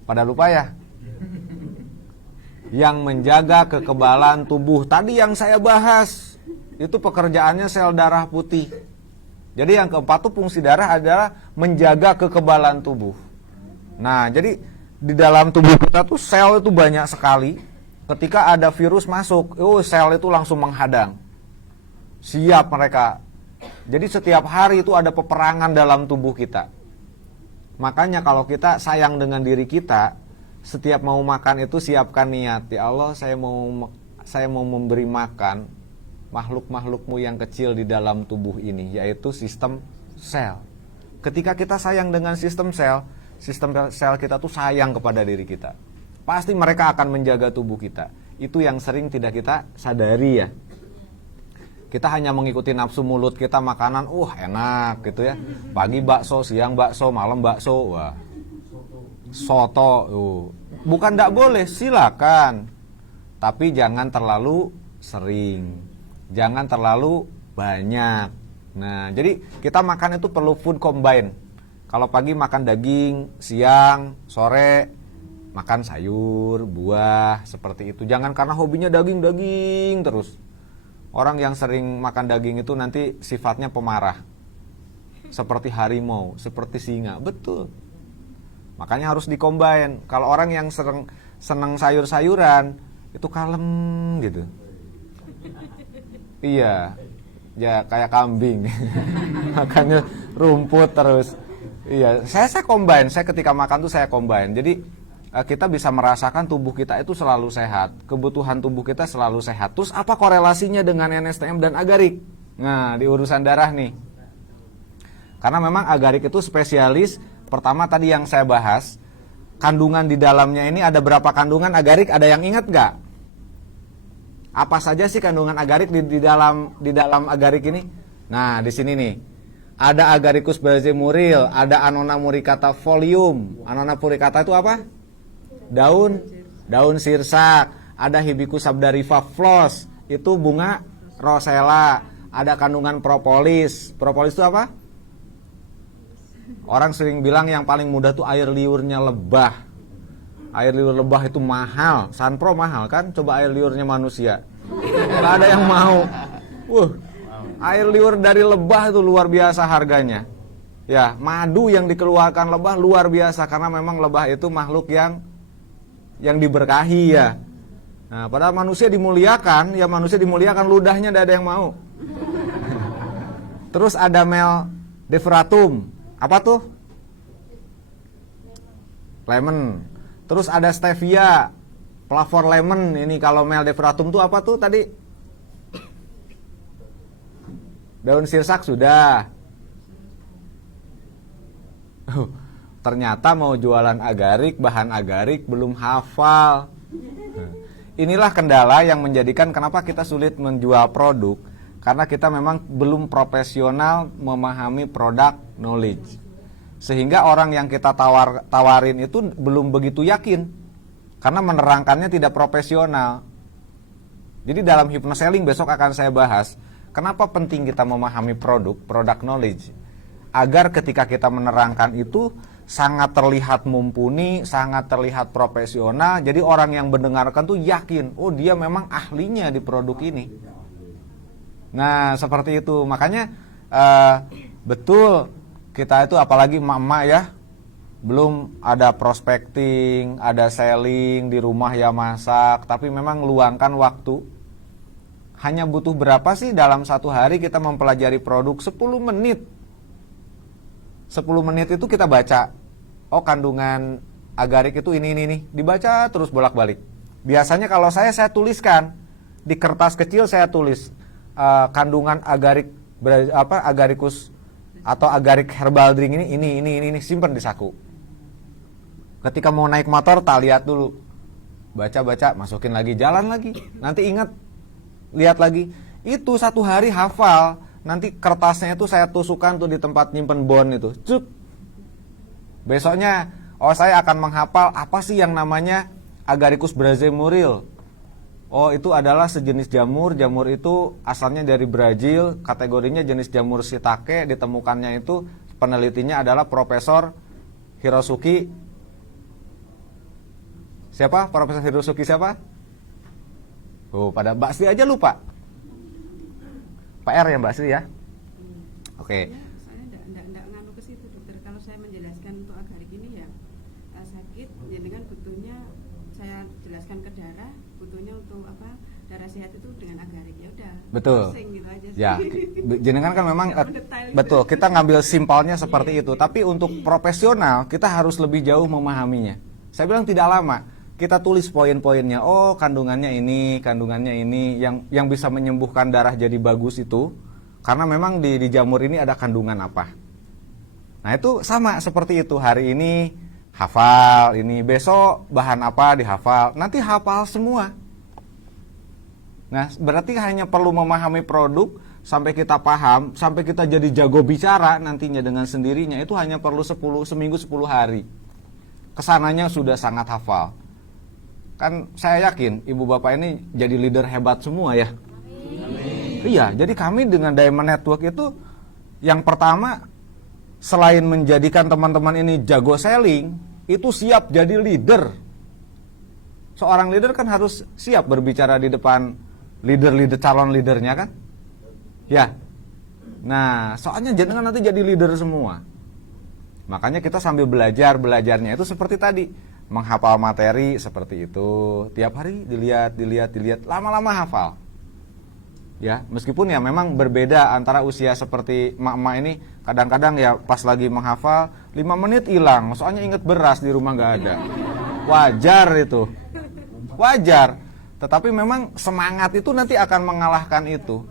Pada lupa ya? Yang menjaga kekebalan tubuh. Tadi yang saya bahas, itu pekerjaannya sel darah putih. Jadi yang keempat tuh fungsi darah adalah menjaga kekebalan tubuh. Nah, jadi di dalam tubuh kita tuh sel itu banyak sekali. Ketika ada virus masuk, sel itu langsung menghadang. Siap mereka. Jadi setiap hari itu ada peperangan dalam tubuh kita. Makanya kalau kita sayang dengan diri kita, setiap mau makan itu siapkan niat. Ya Allah, saya mau memberi makan makhluk-makhlukmu yang kecil di dalam tubuh ini, yaitu sistem sel. Ketika kita sayang dengan sistem sel kita tuh sayang kepada diri kita. Pasti mereka akan menjaga tubuh kita. Itu yang sering tidak kita sadari, ya. Kita hanya mengikuti nafsu mulut kita, makanan enak gitu ya. Pagi bakso, siang bakso, malam bakso. Wah. Soto. Bukan tidak boleh, silakan. Tapi jangan terlalu sering. Jangan terlalu banyak. Nah, jadi kita makan itu perlu food combine. Kalau pagi makan daging, siang, sore makan sayur, buah, seperti itu. Jangan karena hobinya daging-daging terus. Orang yang sering makan daging itu nanti sifatnya pemarah. Seperti harimau, seperti singa. Betul. Makanya harus dikombain. Kalau orang yang seneng sayur-sayuran, itu kalem gitu. Iya. Ya kayak kambing. Makannya rumput terus. Iya, saya combine. Saya ketika makan tuh saya combine. Jadi kita bisa merasakan tubuh kita itu selalu sehat, kebutuhan tubuh kita selalu sehat. Terus apa korelasinya dengan NSTM dan agarik? Nah, di urusan darah nih. Karena memang agarik itu spesialis. Pertama tadi yang saya bahas, kandungan di dalamnya ini ada berapa kandungan agarik? Ada yang ingat gak? Apa saja sih kandungan agarik di dalam agarik ini? Nah, di sini nih. Ada Agaricus brazemuril, ada Annona muricata folium. Annona muricata itu apa? Daun sirsak. Ada Hibiscus sabdarifa flos, itu bunga rosella. Ada kandungan propolis. Propolis itu apa? Orang sering bilang yang paling mudah tuh air liurnya lebah. Air liur lebah itu mahal. Sanpro mahal kan? Coba air liurnya manusia. Gak ada yang mau. Air liur dari lebah itu luar biasa harganya. Ya, madu yang dikeluarkan lebah luar biasa karena memang lebah itu makhluk yang diberkahi ya. Nah, padahal manusia dimuliakan, ya manusia dimuliakan, ludahnya tidak ada yang mau. Terus ada mel devratum. Apa tuh? Lemon. Terus ada stevia, flavor lemon. Ini kalau mel devratum tuh apa tuh tadi? Daun sirsak sudah. Ternyata mau jualan agarik, bahan agarik belum hafal. Inilah kendala yang menjadikan kenapa kita sulit menjual produk. Karena kita memang belum profesional memahami product knowledge. Sehingga orang yang kita tawarin itu belum begitu yakin. Karena menerangkannya tidak profesional. Jadi dalam hypnoselling besok akan saya bahas kenapa penting kita memahami product knowledge, agar ketika kita menerangkan itu sangat terlihat mumpuni, sangat terlihat profesional. Jadi orang yang mendengarkan tuh yakin, oh dia memang ahlinya di produk ini. Nah seperti itu, makanya betul kita itu apalagi emak-emak ya, belum ada prospecting, ada selling, di rumah ya masak, tapi memang luangkan waktu. Hanya butuh berapa sih dalam satu hari kita mempelajari produk? 10 menit. 10 menit itu kita baca. Oh kandungan agarik itu ini nih. Dibaca terus bolak-balik. Biasanya kalau saya tuliskan. Di kertas kecil saya tulis. Kandungan agaricus atau agarik herbal drink ini. Simpan di saku. Ketika mau naik motor, tak lihat dulu. Baca-baca, masukin lagi, jalan lagi. Nanti ingat. Lihat lagi, itu satu hari hafal. Nanti kertasnya itu saya tusukkan tuh di tempat nyimpen bon itu. Cuk. Besoknya, saya akan menghafal apa sih yang namanya Agaricus brazemuril. Oh, itu adalah sejenis jamur. Jamur itu asalnya dari Brazil. Kategorinya jenis jamur shiitake. Ditemukannya itu penelitinya adalah Profesor Hirosuke. Siapa? Profesor Hirosuke siapa? Oh, pada Mbak Sri aja lupa. PR ya Mbak Sri ya. Oke. Saya enggak nganu ke situ dokter. Kalau saya menjelaskan untuk agarik ini ya sakit, ya dengan butuhnya saya jelaskan ke darah, butuhnya untuk apa? Darah sehat itu dengan agarik ya udah. Betul. Gitu aja sih. Ya, jenengan kan memang betul, kita ngambil simpelnya seperti itu. Tapi untuk profesional kita harus lebih jauh memahaminya. Saya bilang tidak lama. Kita tulis poin-poinnya. Oh, kandungannya ini yang bisa menyembuhkan darah jadi bagus itu karena memang di jamur ini ada kandungan apa. Nah, itu sama seperti itu. Hari ini hafal ini, besok bahan apa dihafal. Nanti hafal semua. Nah, berarti hanya perlu memahami produk sampai kita paham, sampai kita jadi jago bicara nantinya dengan sendirinya, itu hanya perlu seminggu 10 hari. Kesananya sudah sangat hafal. Kan saya yakin ibu bapak ini jadi leader hebat semua ya. Amin. Iya, jadi kami dengan Diamond Network itu yang pertama selain menjadikan teman-teman ini jago selling, itu siap jadi leader. Seorang leader kan harus siap berbicara di depan leader calon leadernya kan? Ya. Nah, soalnya jenengan nanti jadi leader semua. Makanya kita sambil belajarnya itu seperti tadi, menghafal materi seperti itu. Tiap hari dilihat, lama-lama hafal. Ya, meskipun ya memang berbeda antara usia seperti emak-emak ini, kadang-kadang ya pas lagi menghafal 5 menit hilang, soalnya inget beras di rumah nggak ada. Wajar itu. Wajar. Tetapi memang semangat itu nanti akan mengalahkan itu.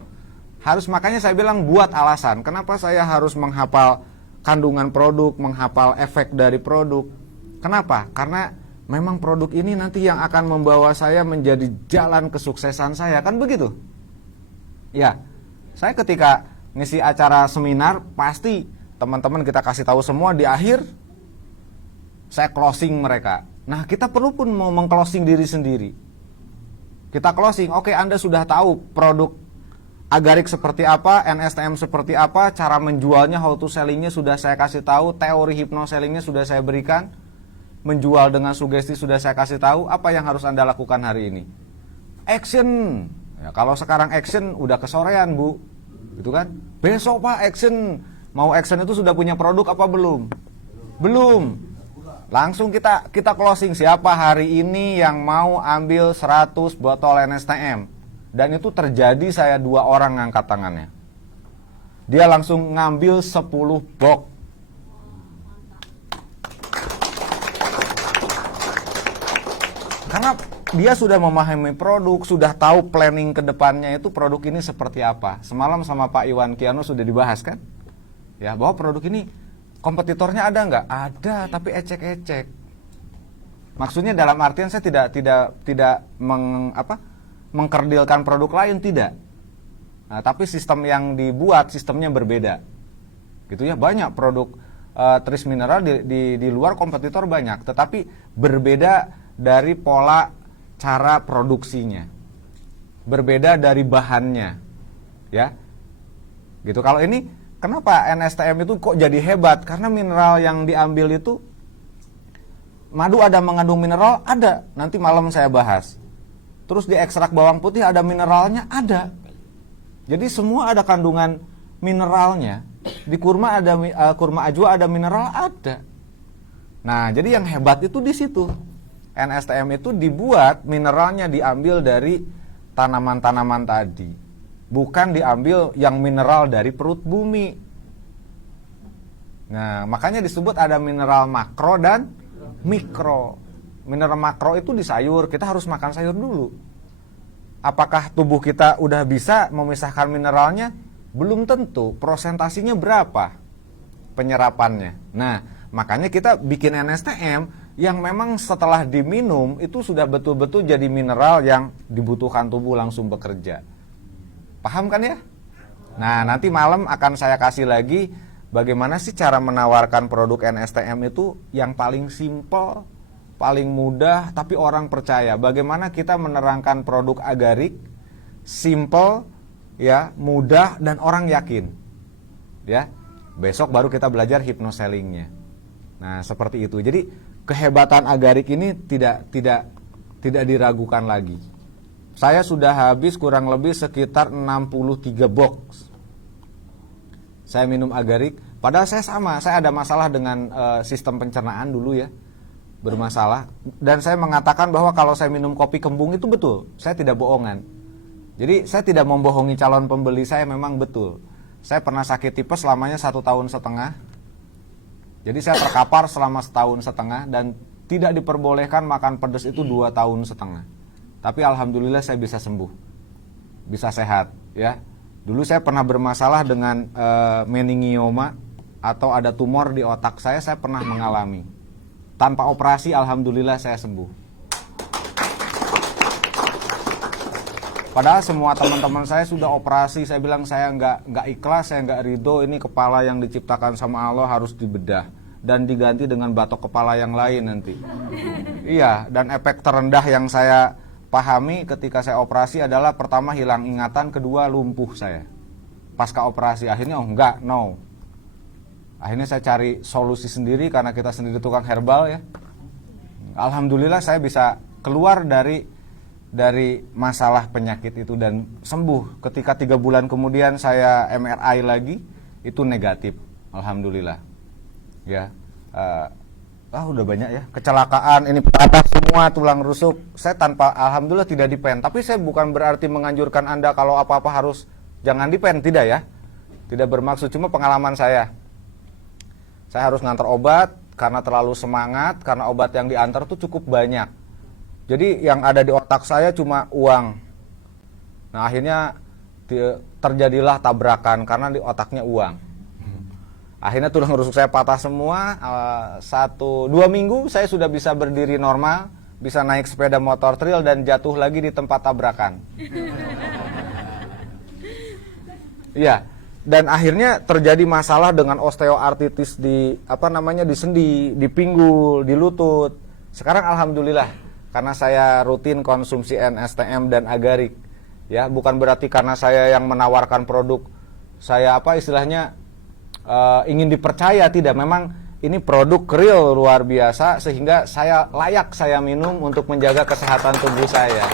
Makanya saya bilang buat alasan. Kenapa saya harus menghafal kandungan produk, menghafal efek dari produk. Kenapa? Karena memang produk ini nanti yang akan membawa saya menjadi jalan kesuksesan saya. Kan begitu? Ya. Saya ketika ngisi acara seminar, pasti teman-teman kita kasih tahu semua di akhir, saya closing mereka. Nah, kita perlu pun mau meng-closing diri sendiri. Kita closing, oke, Anda sudah tahu produk Agarik seperti apa, NSTM seperti apa, cara menjualnya, how to sellingnya sudah saya kasih tahu, teori hypnosellingnya sudah saya berikan, menjual dengan sugesti sudah saya kasih tahu. Apa yang harus Anda lakukan hari ini? Action. Ya, kalau sekarang action udah kesorean, Bu. Gitu kan? Besok Pak action. Mau action itu sudah punya produk apa belum? Belum. Langsung kita closing, siapa hari ini yang mau ambil 100 botol NSTM. Dan itu terjadi, saya 2 orang ngangkat tangannya. Dia langsung ngambil 10 box. Karena dia sudah memahami produk, sudah tahu planning ke depannya itu produk ini seperti apa. Semalam sama Pak Iwan Kiano sudah dibahas kan? Ya, bahwa produk ini kompetitornya ada nggak? Ada, tapi ecek-ecek. Maksudnya dalam artian saya tidak mengkerdilkan produk lain, tidak. Nah, tapi sistem yang dibuat sistemnya berbeda. Gitu ya, banyak produk Tris Mineral di luar kompetitor banyak, tetapi berbeda dari pola cara produksinya. Berbeda dari bahannya. Ya. Gitu. Kalau ini kenapa NSTM itu kok jadi hebat? Karena mineral yang diambil itu, madu ada mengandung mineral? Ada. Nanti malam saya bahas. Terus di ekstrak bawang putih ada mineralnya? Ada. Jadi semua ada kandungan mineralnya. Di kurma ada kurma ajwa ada mineral? Ada. Nah, jadi yang hebat itu di situ. NSTM itu dibuat mineralnya diambil dari tanaman-tanaman tadi. Bukan diambil yang mineral dari perut bumi. Nah, makanya disebut ada mineral makro dan mikro. Mineral makro itu di sayur, kita harus makan sayur dulu. Apakah tubuh kita udah bisa memisahkan mineralnya? Belum tentu. Prosentasinya berapa penyerapannya? Nah, makanya kita bikin NSTM yang memang setelah diminum itu sudah betul-betul jadi mineral yang dibutuhkan tubuh langsung bekerja. Paham kan ya? Nah, nanti malam akan saya kasih lagi bagaimana sih cara menawarkan produk NSTM itu yang paling simple, paling mudah, tapi orang percaya. Bagaimana kita menerangkan produk Agarik, simple, ya, mudah, dan orang yakin. Ya, besok baru kita belajar hypnosellingnya. Nah, seperti itu. Jadi kehebatan Agarik ini tidak diragukan lagi. Saya sudah habis kurang lebih sekitar 63 box. Saya minum Agarik, padahal saya ada masalah dengan sistem pencernaan dulu ya. Bermasalah, dan saya mengatakan bahwa kalau saya minum kopi kembung itu betul, saya tidak bohongan. Jadi saya tidak membohongi calon pembeli saya, memang betul. Saya pernah sakit tipes selamanya 1,5 tahun. Jadi saya terkapar selama 1,5 tahun dan tidak diperbolehkan makan pedas itu 2,5 tahun. Tapi alhamdulillah saya bisa sembuh, bisa sehat. Ya, dulu saya pernah bermasalah dengan meningioma atau ada tumor di otak saya pernah mengalami. Tanpa operasi alhamdulillah saya sembuh. Padahal semua teman-teman saya sudah operasi, saya bilang saya nggak ikhlas, saya nggak ridho, ini kepala yang diciptakan sama Allah harus dibedah dan diganti dengan batok kepala yang lain nanti. Iya, dan efek terendah yang saya pahami ketika saya operasi adalah pertama hilang ingatan, kedua lumpuh saya. Pasca operasi akhirnya no. Akhirnya saya cari solusi sendiri karena kita sendiri tukang herbal ya. Alhamdulillah saya bisa keluar dari masalah penyakit itu dan sembuh. Ketika 3 bulan kemudian saya MRI lagi, itu negatif. Alhamdulillah. Ya, udah banyak ya kecelakaan, ini patah semua tulang rusuk. Saya alhamdulillah tidak dipen. Tapi saya bukan berarti menganjurkan Anda kalau apa-apa harus jangan dipen, tidak ya. Tidak bermaksud, cuma pengalaman saya. Saya harus ngantar obat karena terlalu semangat, karena obat yang diantar tuh cukup banyak. Jadi yang ada di otak saya cuma uang. Nah akhirnya terjadilah tabrakan karena di otaknya uang. Akhirnya tulang rusuk saya patah semua. 1-2 minggu saya sudah bisa berdiri normal, bisa naik sepeda motor trail dan jatuh lagi di tempat tabrakan. Iya. Dan akhirnya terjadi masalah dengan osteoartritis di di sendi, di pinggul, di lutut. Sekarang alhamdulillah karena saya rutin konsumsi NSTM dan agarik. Ya, bukan berarti karena saya yang menawarkan produk saya ingin dipercaya, tidak. Memang ini produk real luar biasa sehingga saya minum untuk menjaga kesehatan tubuh saya.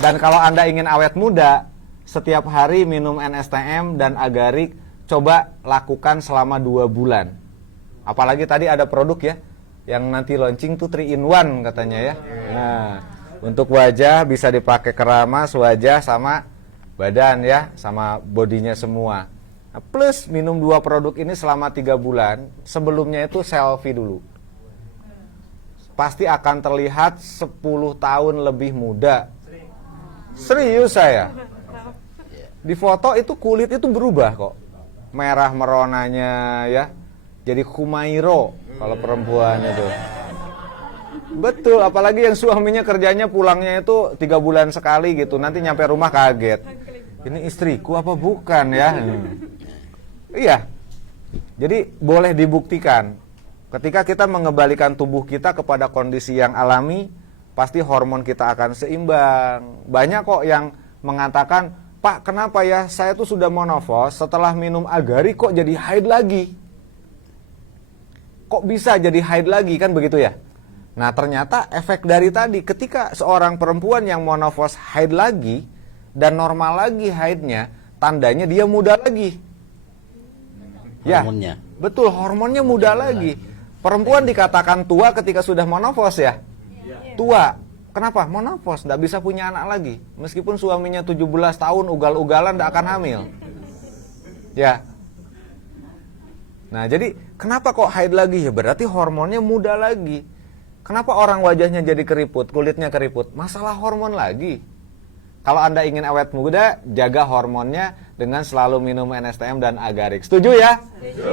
Dan kalau Anda ingin awet muda, setiap hari minum NSTM dan agarik, coba lakukan selama 2 bulan. Apalagi tadi ada produk ya, yang nanti launching tuh 3 in 1 katanya ya. Nah, untuk wajah bisa dipakai keramas wajah sama badan ya, sama bodinya semua. Nah, plus minum 2 produk ini selama 3 bulan, sebelumnya itu selfie dulu. Pasti akan terlihat 10 tahun lebih muda. Serius saya. Di foto itu kulit itu berubah kok. Merah meronanya ya. Jadi Humairo kalau perempuan itu. Betul, apalagi yang suaminya kerjanya pulangnya itu 3 bulan sekali gitu. Nanti nyampe rumah kaget. Ini istriku apa bukan ya? Iya. Jadi boleh dibuktikan. Ketika kita mengembalikan tubuh kita kepada kondisi yang alami, pasti hormon kita akan seimbang. Banyak kok yang mengatakan, "Pak, kenapa ya saya tuh sudah menopause, setelah minum agarik kok jadi haid lagi?" Kok bisa jadi haid lagi, kan begitu ya? Nah ternyata efek dari tadi, ketika seorang perempuan yang menopause haid lagi dan normal lagi haidnya, tandanya dia muda lagi. Hormonnya. Ya, betul, hormonnya muda lagi. Perempuan dikatakan tua ketika sudah menopause ya? Tua. Kenapa? Menopause, tidak bisa punya anak lagi. Meskipun suaminya 17 tahun ugal-ugalan tidak akan hamil. Ya. Nah jadi kenapa kok haid lagi? Ya berarti hormonnya muda lagi. Kenapa orang wajahnya jadi keriput, kulitnya keriput? Masalah hormon lagi. Kalau Anda ingin awet muda, jaga hormonnya dengan selalu minum NSTM dan agarik. Setuju ya? Setuju.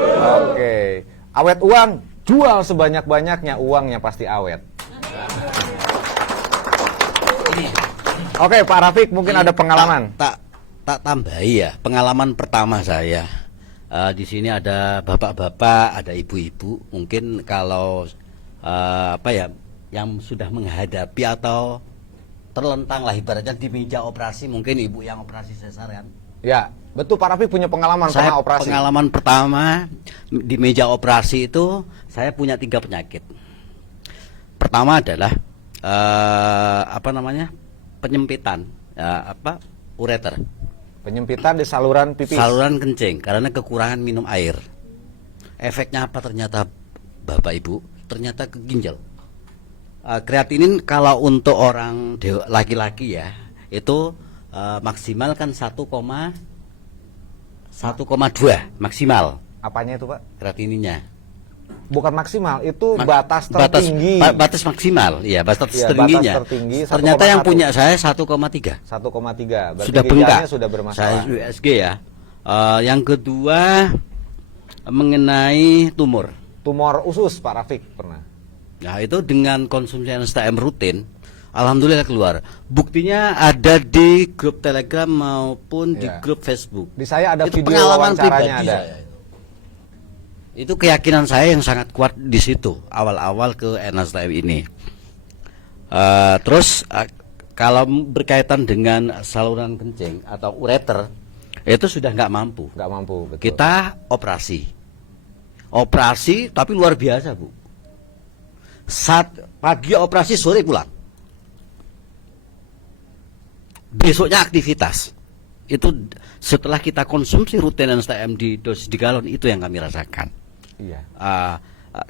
Oke. Awet uang, jual sebanyak-banyaknya, uangnya pasti awet. Oke, Pak Rafiq mungkin ada pengalaman. Tak tambahi ya, pengalaman pertama saya. Di sini ada bapak-bapak, ada ibu-ibu. Mungkin kalau yang sudah menghadapi atau terlentang lah ibaratnya di meja operasi, mungkin ibu yang operasi sesar kan. Ya, betul, Pak Rafiq punya pengalaman pernah operasi. Pengalaman pertama di meja operasi itu saya punya 3 penyakit. Pertama adalah penyempitan, ureter. Penyempitan di saluran pipis. Saluran kencing karena kekurangan minum air. Efeknya apa ternyata Bapak Ibu? Ternyata ke ginjal. Kreatinin kalau untuk orang laki-laki ya, itu maksimal kan 1,2 maksimal. Apanya itu, Pak? Kreatininnya. Bukan maksimal, itu batas tertinggi. Batas maksimal, ya batas tertingginya. Batas tertinggi, ternyata 1,1. yang punya saya 1,3. 1,3. Berarti Sudah bengkak. Sudah bermasalah. Saya USG ya. Yang kedua mengenai tumor. Tumor usus, Pak Rafiq pernah. Nah itu dengan konsumsi NSTM rutin, Alhamdulillah keluar. Buktinya ada di grup Telegram maupun di Iya. grup Facebook. Di saya ada Itu video pengalaman wawancaranya pribadi ada. saya. Itu keyakinan saya yang sangat kuat di situ awal-awal ke NSTM ini. Terus kalau berkaitan dengan saluran kencing atau ureter itu sudah nggak mampu. Nggak mampu, betul. Kita operasi tapi luar biasa, Bu. Saat pagi operasi, sore pulang. Besoknya aktivitas. Itu setelah kita konsumsi rutin NSTM di dosis di galon, itu yang kami rasakan. Iya.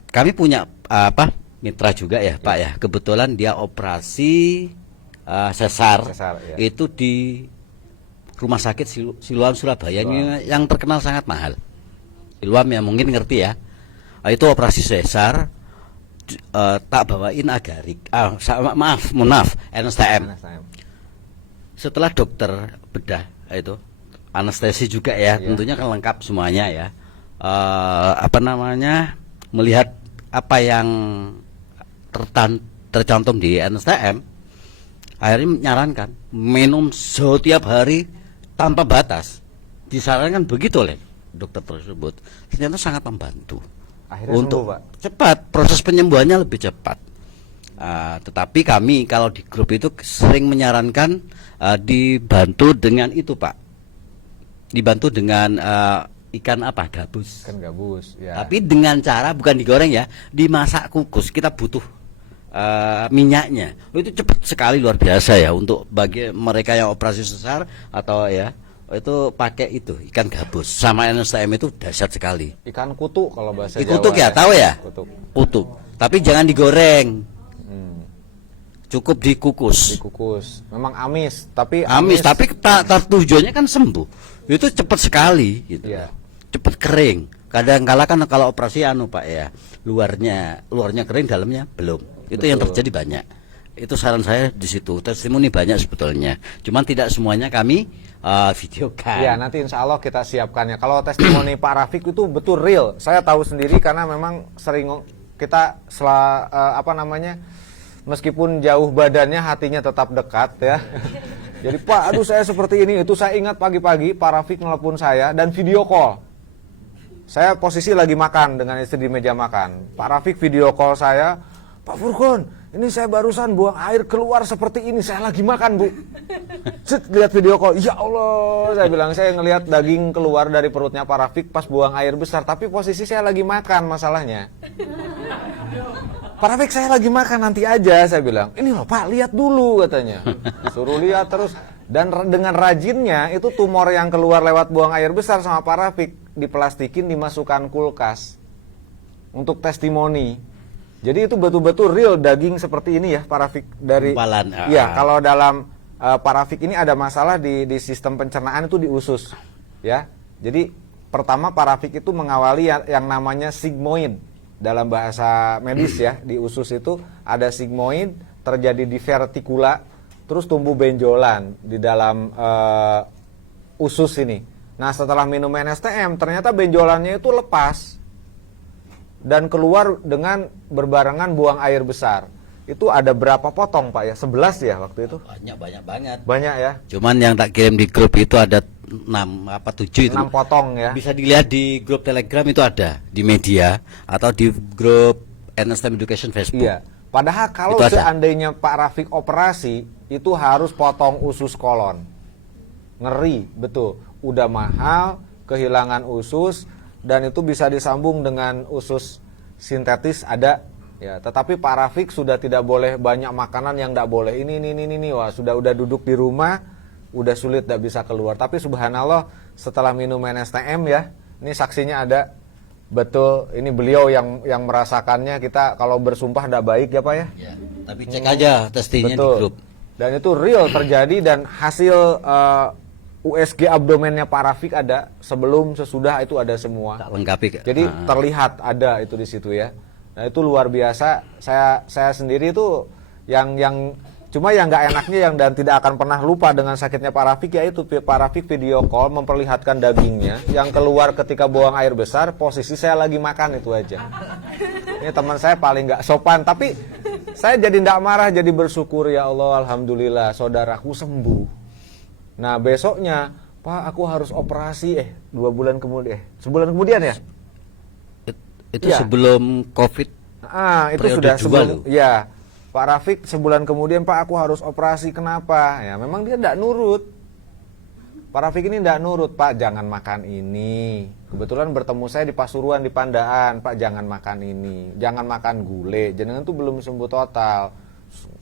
Kami punya mitra juga ya, Pak ya. Kebetulan dia operasi sesar, Sesar, iya. itu di Rumah Sakit Siloam Surabaya yang terkenal sangat mahal. Siloam ya mungkin ngerti ya. Itu operasi sesar, tak bawain agarik. Mohon maaf, NSTM. Setelah dokter bedah itu anestesi juga ya, tentunya kan lengkap semuanya ya. Melihat apa yang tercantum di NSTM, akhirnya menyarankan minum setiap hari tanpa batas. Disarankan begitu oleh dokter tersebut. Ternyata sangat membantu. Akhirnya untuk sembuh, Pak. cepat, proses penyembuhannya lebih cepat. Tetapi kami kalau di grup itu sering menyarankan dibantu dengan itu, Pak. Dibantu dengan ikan apa? Gabus. Ikan gabus, ya. Tapi dengan cara bukan digoreng ya, dimasak kukus. Kita butuh minyaknya. Itu cepat sekali, luar biasa ya untuk bagi mereka yang operasi sesar atau ya itu pakai itu ikan gabus sama NSTM itu dahsyat sekali. Ikan kutu kalau bahasa Kutuk Jawa ya, tahu ya? Kutuk. Tapi jangan digoreng. Cukup dikukus. Dikukus. Memang amis, tapi Amis, tapi tujuannya kan sembuh. Itu cepat sekali gitu. Iya. Cepat kering. Kadang-kala kan kalau operasi Pak ya, luarnya kering, dalamnya belum. Itu yang terjadi banyak. Itu saran saya di situ. Testimoni banyak sebetulnya. Cuman tidak semuanya kami videokan. Ya, nanti insya Allah kita siapkannya. Kalau testimoni Pak Rafiq itu betul real. Saya tahu sendiri karena memang sering kita meskipun jauh badannya, hatinya tetap dekat ya. Jadi Pak, aduh saya seperti ini. Itu saya ingat pagi-pagi Pak Rafiq nelpon saya dan video call. Saya posisi lagi makan dengan istri di meja makan. Pak Rafiq video call saya, Pak Furkon, ini saya barusan buang air keluar seperti ini. Saya lagi makan, Bu. Set, lihat video call. Ya Allah, saya bilang saya ngelihat daging keluar dari perutnya Pak Rafiq pas buang air besar. Tapi posisi saya lagi makan masalahnya. Pak Rafiq, saya lagi makan, nanti aja, saya bilang. Ini loh Pak, lihat dulu katanya. Suruh lihat terus. Dan dengan rajinnya, itu tumor yang keluar lewat buang air besar sama Pak Rafiq diplastikin, dimasukkan kulkas. Untuk testimoni. Jadi itu betul-betul real daging seperti ini ya Pak Rafiq. Dari, ya, kalau dalam Pak Rafiq ini ada masalah di sistem pencernaan itu di usus. Ya, jadi pertama Pak Rafiq itu mengawali yang namanya sigmoid. Dalam bahasa medis ya, di usus itu ada sigmoid, terjadi divertikula, terus tumbuh benjolan di dalam usus ini. Nah, setelah minum NSTM, ternyata benjolannya itu lepas dan keluar dengan berbarengan buang air besar. Itu ada berapa potong Pak ya? 11 ya waktu itu? Banyak banget. Banyak ya? Cuman yang tak kirim di grup itu ada 7 itu. 6 potong ya. Bisa dilihat di grup Telegram itu ada, di media atau di grup NSTM Education Facebook. Iya. Padahal kalau Itu ada. seandainya Pak Rafiq operasi, itu harus potong usus kolon. Ngeri, betul. Udah mahal, kehilangan usus, dan itu bisa disambung dengan usus sintetis ada. Ya, tetapi Pak Rafiq sudah tidak boleh banyak makanan yang tidak boleh. Ini. Wah, udah duduk di rumah, udah sulit tidak bisa keluar. Tapi subhanallah setelah minum NSTM ya, ini saksinya ada, betul ini beliau yang merasakannya. Kita kalau bersumpah tidak baik ya Pak ya. Ya, tapi cek aja testingnya di grup. Dan itu real terjadi dan hasil USG abdomennya Pak Rafiq ada, sebelum sesudah itu ada semua. Tak lengkapi. Jadi terlihat ada itu di situ ya. Nah itu luar biasa. Saya sendiri itu yang cuma yang nggak enaknya dan tidak akan pernah lupa dengan sakitnya Pak Rafiq, yaitu Pak Rafiq video call memperlihatkan dagingnya yang keluar ketika buang air besar, posisi saya lagi makan, itu aja. Ini teman saya paling nggak sopan, tapi Saya jadi tidak marah, jadi bersyukur, ya Allah, alhamdulillah saudaraku sembuh. Nah besoknya, Pak, aku harus operasi 2 bulan kemudian, sebulan kemudian ya? Itu Iya. sebelum COVID. Itu Periode sudah dua sebelum, loh. ya. Pak Rafiq sebulan kemudian, Pak, aku harus operasi, kenapa? Ya memang dia tidak nurut. Pak Rafiq ini tidak nurut, Pak, jangan makan ini. Kebetulan bertemu saya di Pasuruan, di Pandaan, Pak, jangan makan ini, jangan makan gulai, jenengan tuh belum sembuh total.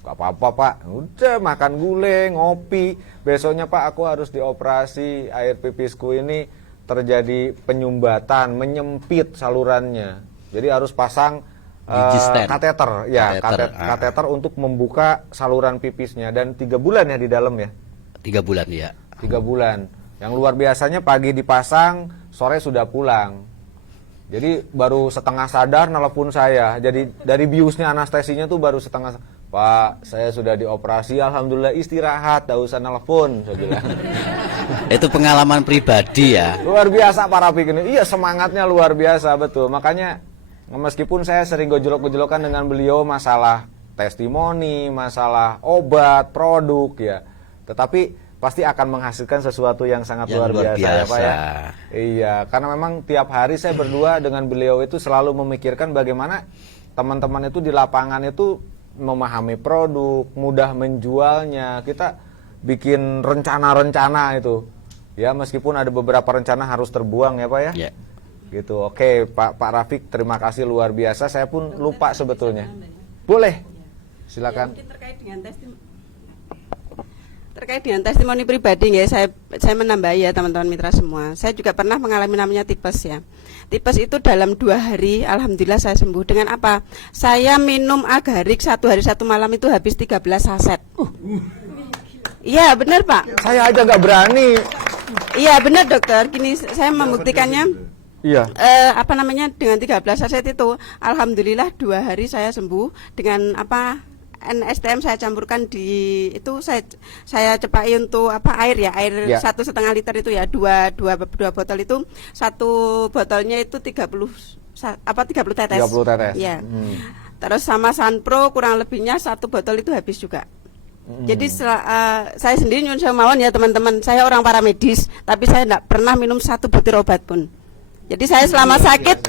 Gak apa-apa, Pak, udah makan gulai, ngopi. Besoknya, Pak, aku harus dioperasi, air pipisku ini terjadi penyumbatan, menyempit salurannya. Jadi harus pasang Digister. kateter, ya, kateter untuk membuka saluran pipisnya, dan 3 bulan ya di dalam ya. 3 bulan ya. 3 bulan. Yang luar biasanya pagi dipasang, sore sudah pulang. Jadi baru setengah sadar nelpon saya. Jadi dari biusnya anestesinya tuh baru setengah. Pak, saya sudah dioperasi, alhamdulillah istirahat, tak usah nelpon, saya bilang. Itu pengalaman pribadi ya. Luar biasa Pak Rafiq ini. Iya, semangatnya luar biasa, betul. Makanya meskipun saya sering gojolok-gojolokan dengan beliau masalah testimoni, masalah obat, produk ya. Tetapi pasti akan menghasilkan sesuatu yang sangat Yang luar luar biasa ya Pak ya. biasa. Iya, karena memang tiap hari saya berdua dengan beliau itu selalu memikirkan bagaimana teman-teman itu di lapangan itu memahami produk, mudah menjualnya. Kita bikin rencana-rencana itu. Ya, meskipun ada beberapa rencana harus terbuang ya Pak ya. Ya. Gitu. Oke, Pak Rafiq, terima kasih luar biasa. Saya pun lupa sebetulnya. Boleh. Silakan. Ya, mungkin terkait dengan testimoni pribadi ya, saya menambah ya teman-teman mitra semua. Saya juga pernah mengalami namanya tipes ya. Tipes itu dalam 2 hari alhamdulillah saya sembuh. Dengan apa? Saya minum agarik 1 hari 1 malam itu habis 13 saset. Iya benar Pak. Saya aja nggak berani. Iya benar dokter. Gini saya membuktikannya. Iya. Dengan 13 saset itu alhamdulillah 2 hari saya sembuh. Dengan NSTM saya campurkan di itu saya cepai untuk air ya, air Ya. 1,5 liter itu ya, dua botol itu, 1 botolnya itu 30 tetes. 30 tetes. Ya. Terus sama Sunpro kurang lebihnya 1 botol itu habis juga. Jadi saya sendiri nyuwun semawan ya teman-teman, saya orang paramedis tapi saya tidak pernah minum 1 butir obat pun. Jadi saya selama sakit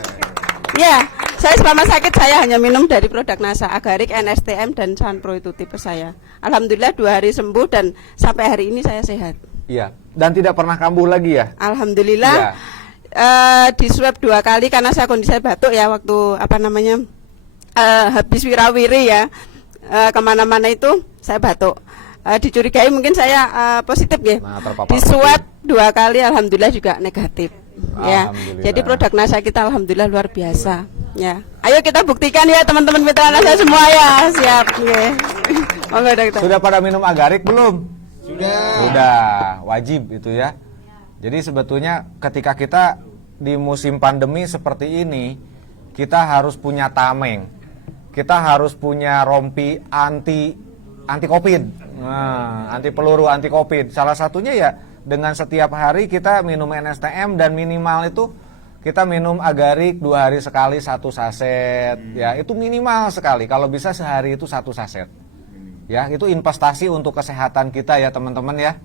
saya hanya minum dari produk NASA, Agarik, NSTM dan Sunpro itu tipe saya. Alhamdulillah 2 hari sembuh dan sampai hari ini saya sehat. Iya. Dan tidak pernah kambuh lagi ya. Alhamdulillah. Iya. Di swab 2 kali karena saya kondisi batuk ya waktu habis wirawiri ya, kemana-mana itu saya batuk. Dicurigai mungkin saya positif ya. Nah, terpapar Di swab 2 kali alhamdulillah juga negatif. Ya, Alhamdulillah. jadi produk NASA kita alhamdulillah luar biasa. Ya, ayo kita buktikan ya teman-teman mitra NASA semua ya, siap. Monggo dokter. Sudah pada minum agarik belum? Sudah, wajib itu ya. Jadi sebetulnya ketika kita di musim pandemi seperti ini, kita harus punya tameng. Kita harus punya rompi anti Covid. Nah, anti peluru, anti Covid. Salah satunya ya dengan setiap hari kita minum NSTM dan minimal itu kita minum agarik 2 hari sekali 1 saset. Ya, itu minimal sekali. Kalau bisa sehari itu 1 saset. Ya, itu investasi untuk kesehatan kita ya teman-teman ya.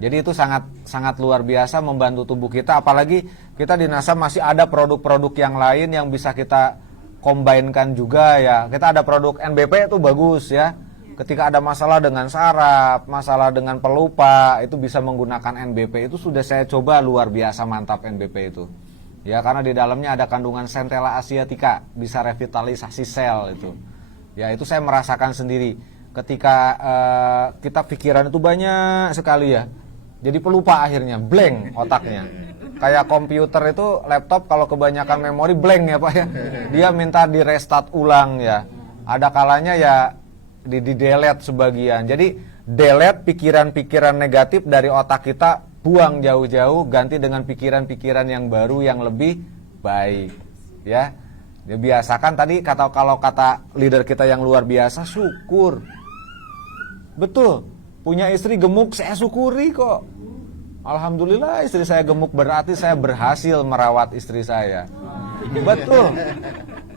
Jadi itu sangat luar biasa membantu tubuh kita, apalagi kita di NASA masih ada produk-produk yang lain yang bisa kita combine-kan juga ya. Kita ada produk NBP itu bagus ya. Ketika ada masalah dengan saraf, masalah dengan pelupa, itu bisa menggunakan NBP. Itu sudah saya coba, luar biasa mantap NBP itu. Ya, karena di dalamnya ada kandungan Centella asiatica, bisa revitalisasi sel itu. Ya, itu saya merasakan sendiri. Ketika kita pikiran itu banyak sekali ya. Jadi pelupa akhirnya, blank otaknya. Kayak komputer itu, laptop kalau kebanyakan memori blank ya Pak ya. Dia minta di restart ulang ya. Ada kalanya ya di delete sebagian. Jadi delete pikiran-pikiran negatif dari otak kita, buang jauh-jauh, ganti dengan pikiran-pikiran yang baru yang lebih baik. Ya. Biasakan tadi kalau kata leader kita yang luar biasa, syukur. Betul. Punya istri gemuk saya syukuri kok. Alhamdulillah istri saya gemuk, berarti saya berhasil merawat istri saya. Betul.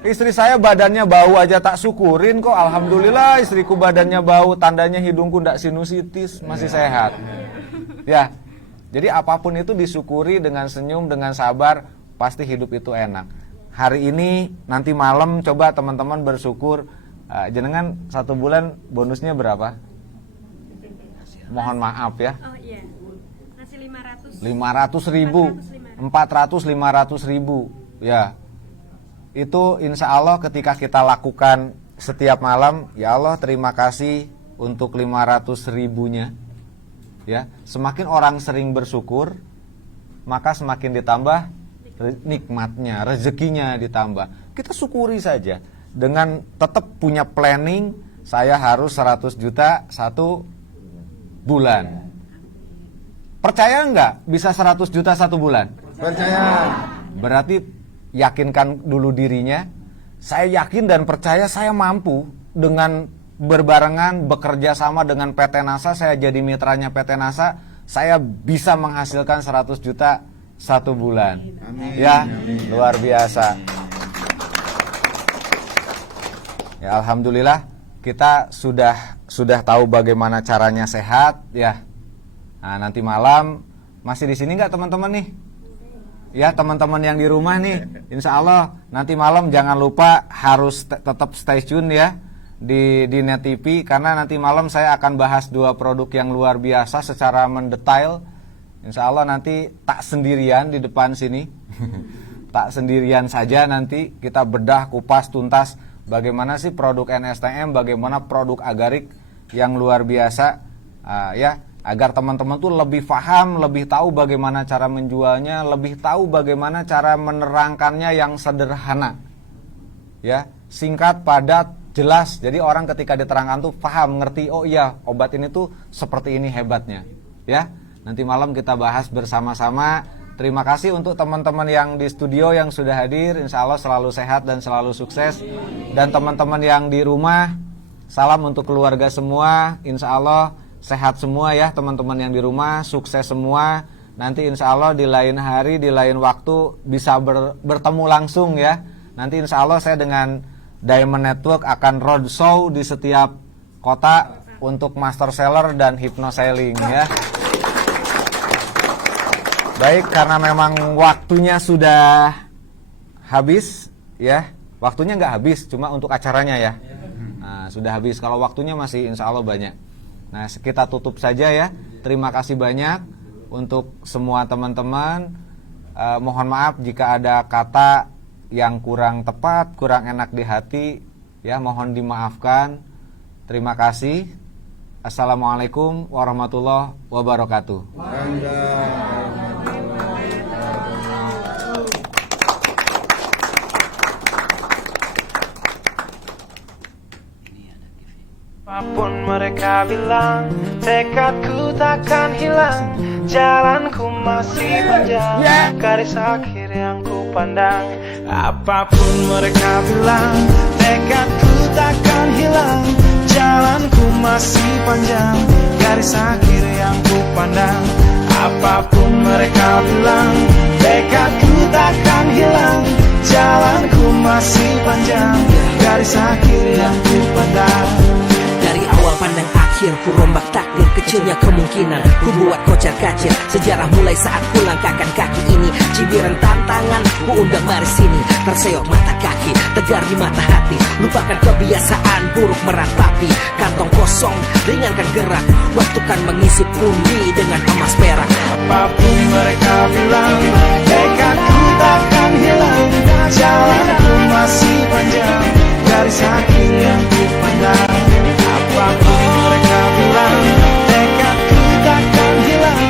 Istri saya badannya bau aja tak syukurin kok. Alhamdulillah istriku badannya bau, tandanya hidungku ndak sinusitis, masih sehat. Ya, jadi apapun itu disyukuri dengan senyum, dengan sabar, pasti hidup itu enak. Hari ini, nanti malam coba teman-teman bersyukur. Jenengan 1 bulan bonusnya berapa? Mohon maaf ya. Oh iya. Ngasih 500. 500 ribu, 400, 500 ribu. Ya, itu insya Allah ketika kita lakukan setiap malam, ya Allah terima kasih untuk 500 ribunya. Ya, semakin orang sering bersyukur, maka semakin ditambah nikmatnya, rezekinya ditambah. Kita syukuri saja dengan tetap punya planning, saya harus 100 juta 1 bulan. Percaya enggak bisa 100 juta 1 bulan? Percaya. Berarti yakinkan dulu dirinya. Saya yakin dan percaya saya mampu dengan berbarengan bekerja sama dengan PT NASA, saya jadi mitranya PT NASA, saya bisa menghasilkan 100 juta 1 bulan. Amin. Ya, luar biasa. Ya, alhamdulillah kita sudah tahu bagaimana caranya sehat ya. Nah, nanti malam masih di sini nggak teman-teman nih? Ya, teman-teman yang di rumah nih, insya Allah nanti malam jangan lupa harus tetap stay tune ya di Net TV, karena nanti malam saya akan bahas 2 produk yang luar biasa secara mendetail. Insya Allah nanti tak sendirian di depan sini, tak sendirian saja, nanti kita bedah kupas tuntas bagaimana sih produk NSTM, bagaimana produk Agarik yang luar biasa, ya, agar teman-teman tuh lebih paham, lebih tahu bagaimana cara menjualnya, lebih tahu bagaimana cara menerangkannya yang sederhana, ya, singkat, padat, jelas. Jadi orang ketika diterangkan tuh paham, ngerti, oh iya obat ini tuh seperti ini hebatnya, ya. Nanti malam kita bahas bersama-sama. Terima kasih untuk teman-teman yang di studio yang sudah hadir. Insya Allah selalu sehat dan selalu sukses. Dan teman-teman yang di rumah, salam untuk keluarga semua. Insya Allah sehat semua ya teman-teman yang di rumah, sukses semua. Nanti insya Allah di lain hari, di lain waktu bisa bertemu langsung ya. Nanti insya Allah saya dengan Diamond Network akan roadshow di setiap kota untuk master seller dan hypnoselling ya. Baik, karena memang waktunya sudah habis ya. Waktunya nggak habis, cuma untuk acaranya ya. Nah, sudah habis. Kalau waktunya masih insya Allah banyak. Nah, kita tutup saja ya. Terima kasih banyak untuk semua teman-teman. Mohon maaf jika ada kata yang kurang tepat, kurang enak di hati, ya mohon dimaafkan. Terima kasih. Assalamualaikum warahmatullahi wabarakatuh. Apapun mereka bilang, tekadku takkan hilang, jalanku masih panjang, garis akhir yang ku pandang. Apapun mereka bilang, tekadku takkan hilang, jalanku masih panjang, garis akhir yang ku pandang. Apapun mereka bilang, tekadku takkan hilang, jalanku masih panjang, garis akhir yang ku pandang. Dari awal pandang akhir, ku rombak takdir, kecilnya kemungkinan ku buat kocar kacir. Sejarah mulai saat ku langkahkan kaki ini, cibiran tantangan ku undang mari sini. Terseok mata kaki, tegar di mata hati, lupakan kebiasaan buruk meratapi. Kantong kosong, ringankan gerak, waktu kan mengisi pundi dengan emas perak. Apapun mereka bilang, tekadku takkan hilang, jalanku masih panjang, garis akhir yang ku pandang. Apapun mereka bilang, tekadku takkan hilang,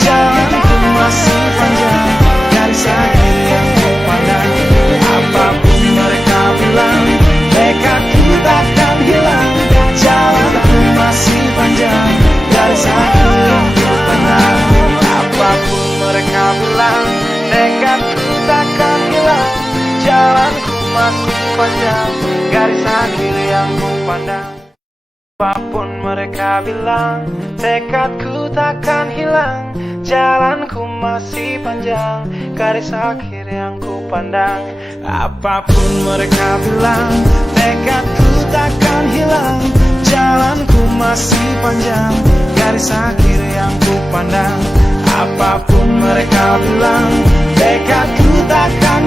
jalanku masih panjang, garis akhir yang ku pandang. Apapun mereka bilang, tekadku takkan hilang, jalanku masih panjang, garis akhir yang ku pandang. Apapun mereka bilang, tekadku takkan hilang, jalanku masih panjang, garis akhir yang ku pandang. Apapun mereka bilang, tekadku takkan hilang, jalanku masih panjang, garis akhir yang ku pandang. Apapun mereka bilang, tekadku takkan hilang. Jalanku masih panjang, garis akhir yang ku pandang. Apapun mereka bilang, tekadku takkan hilang.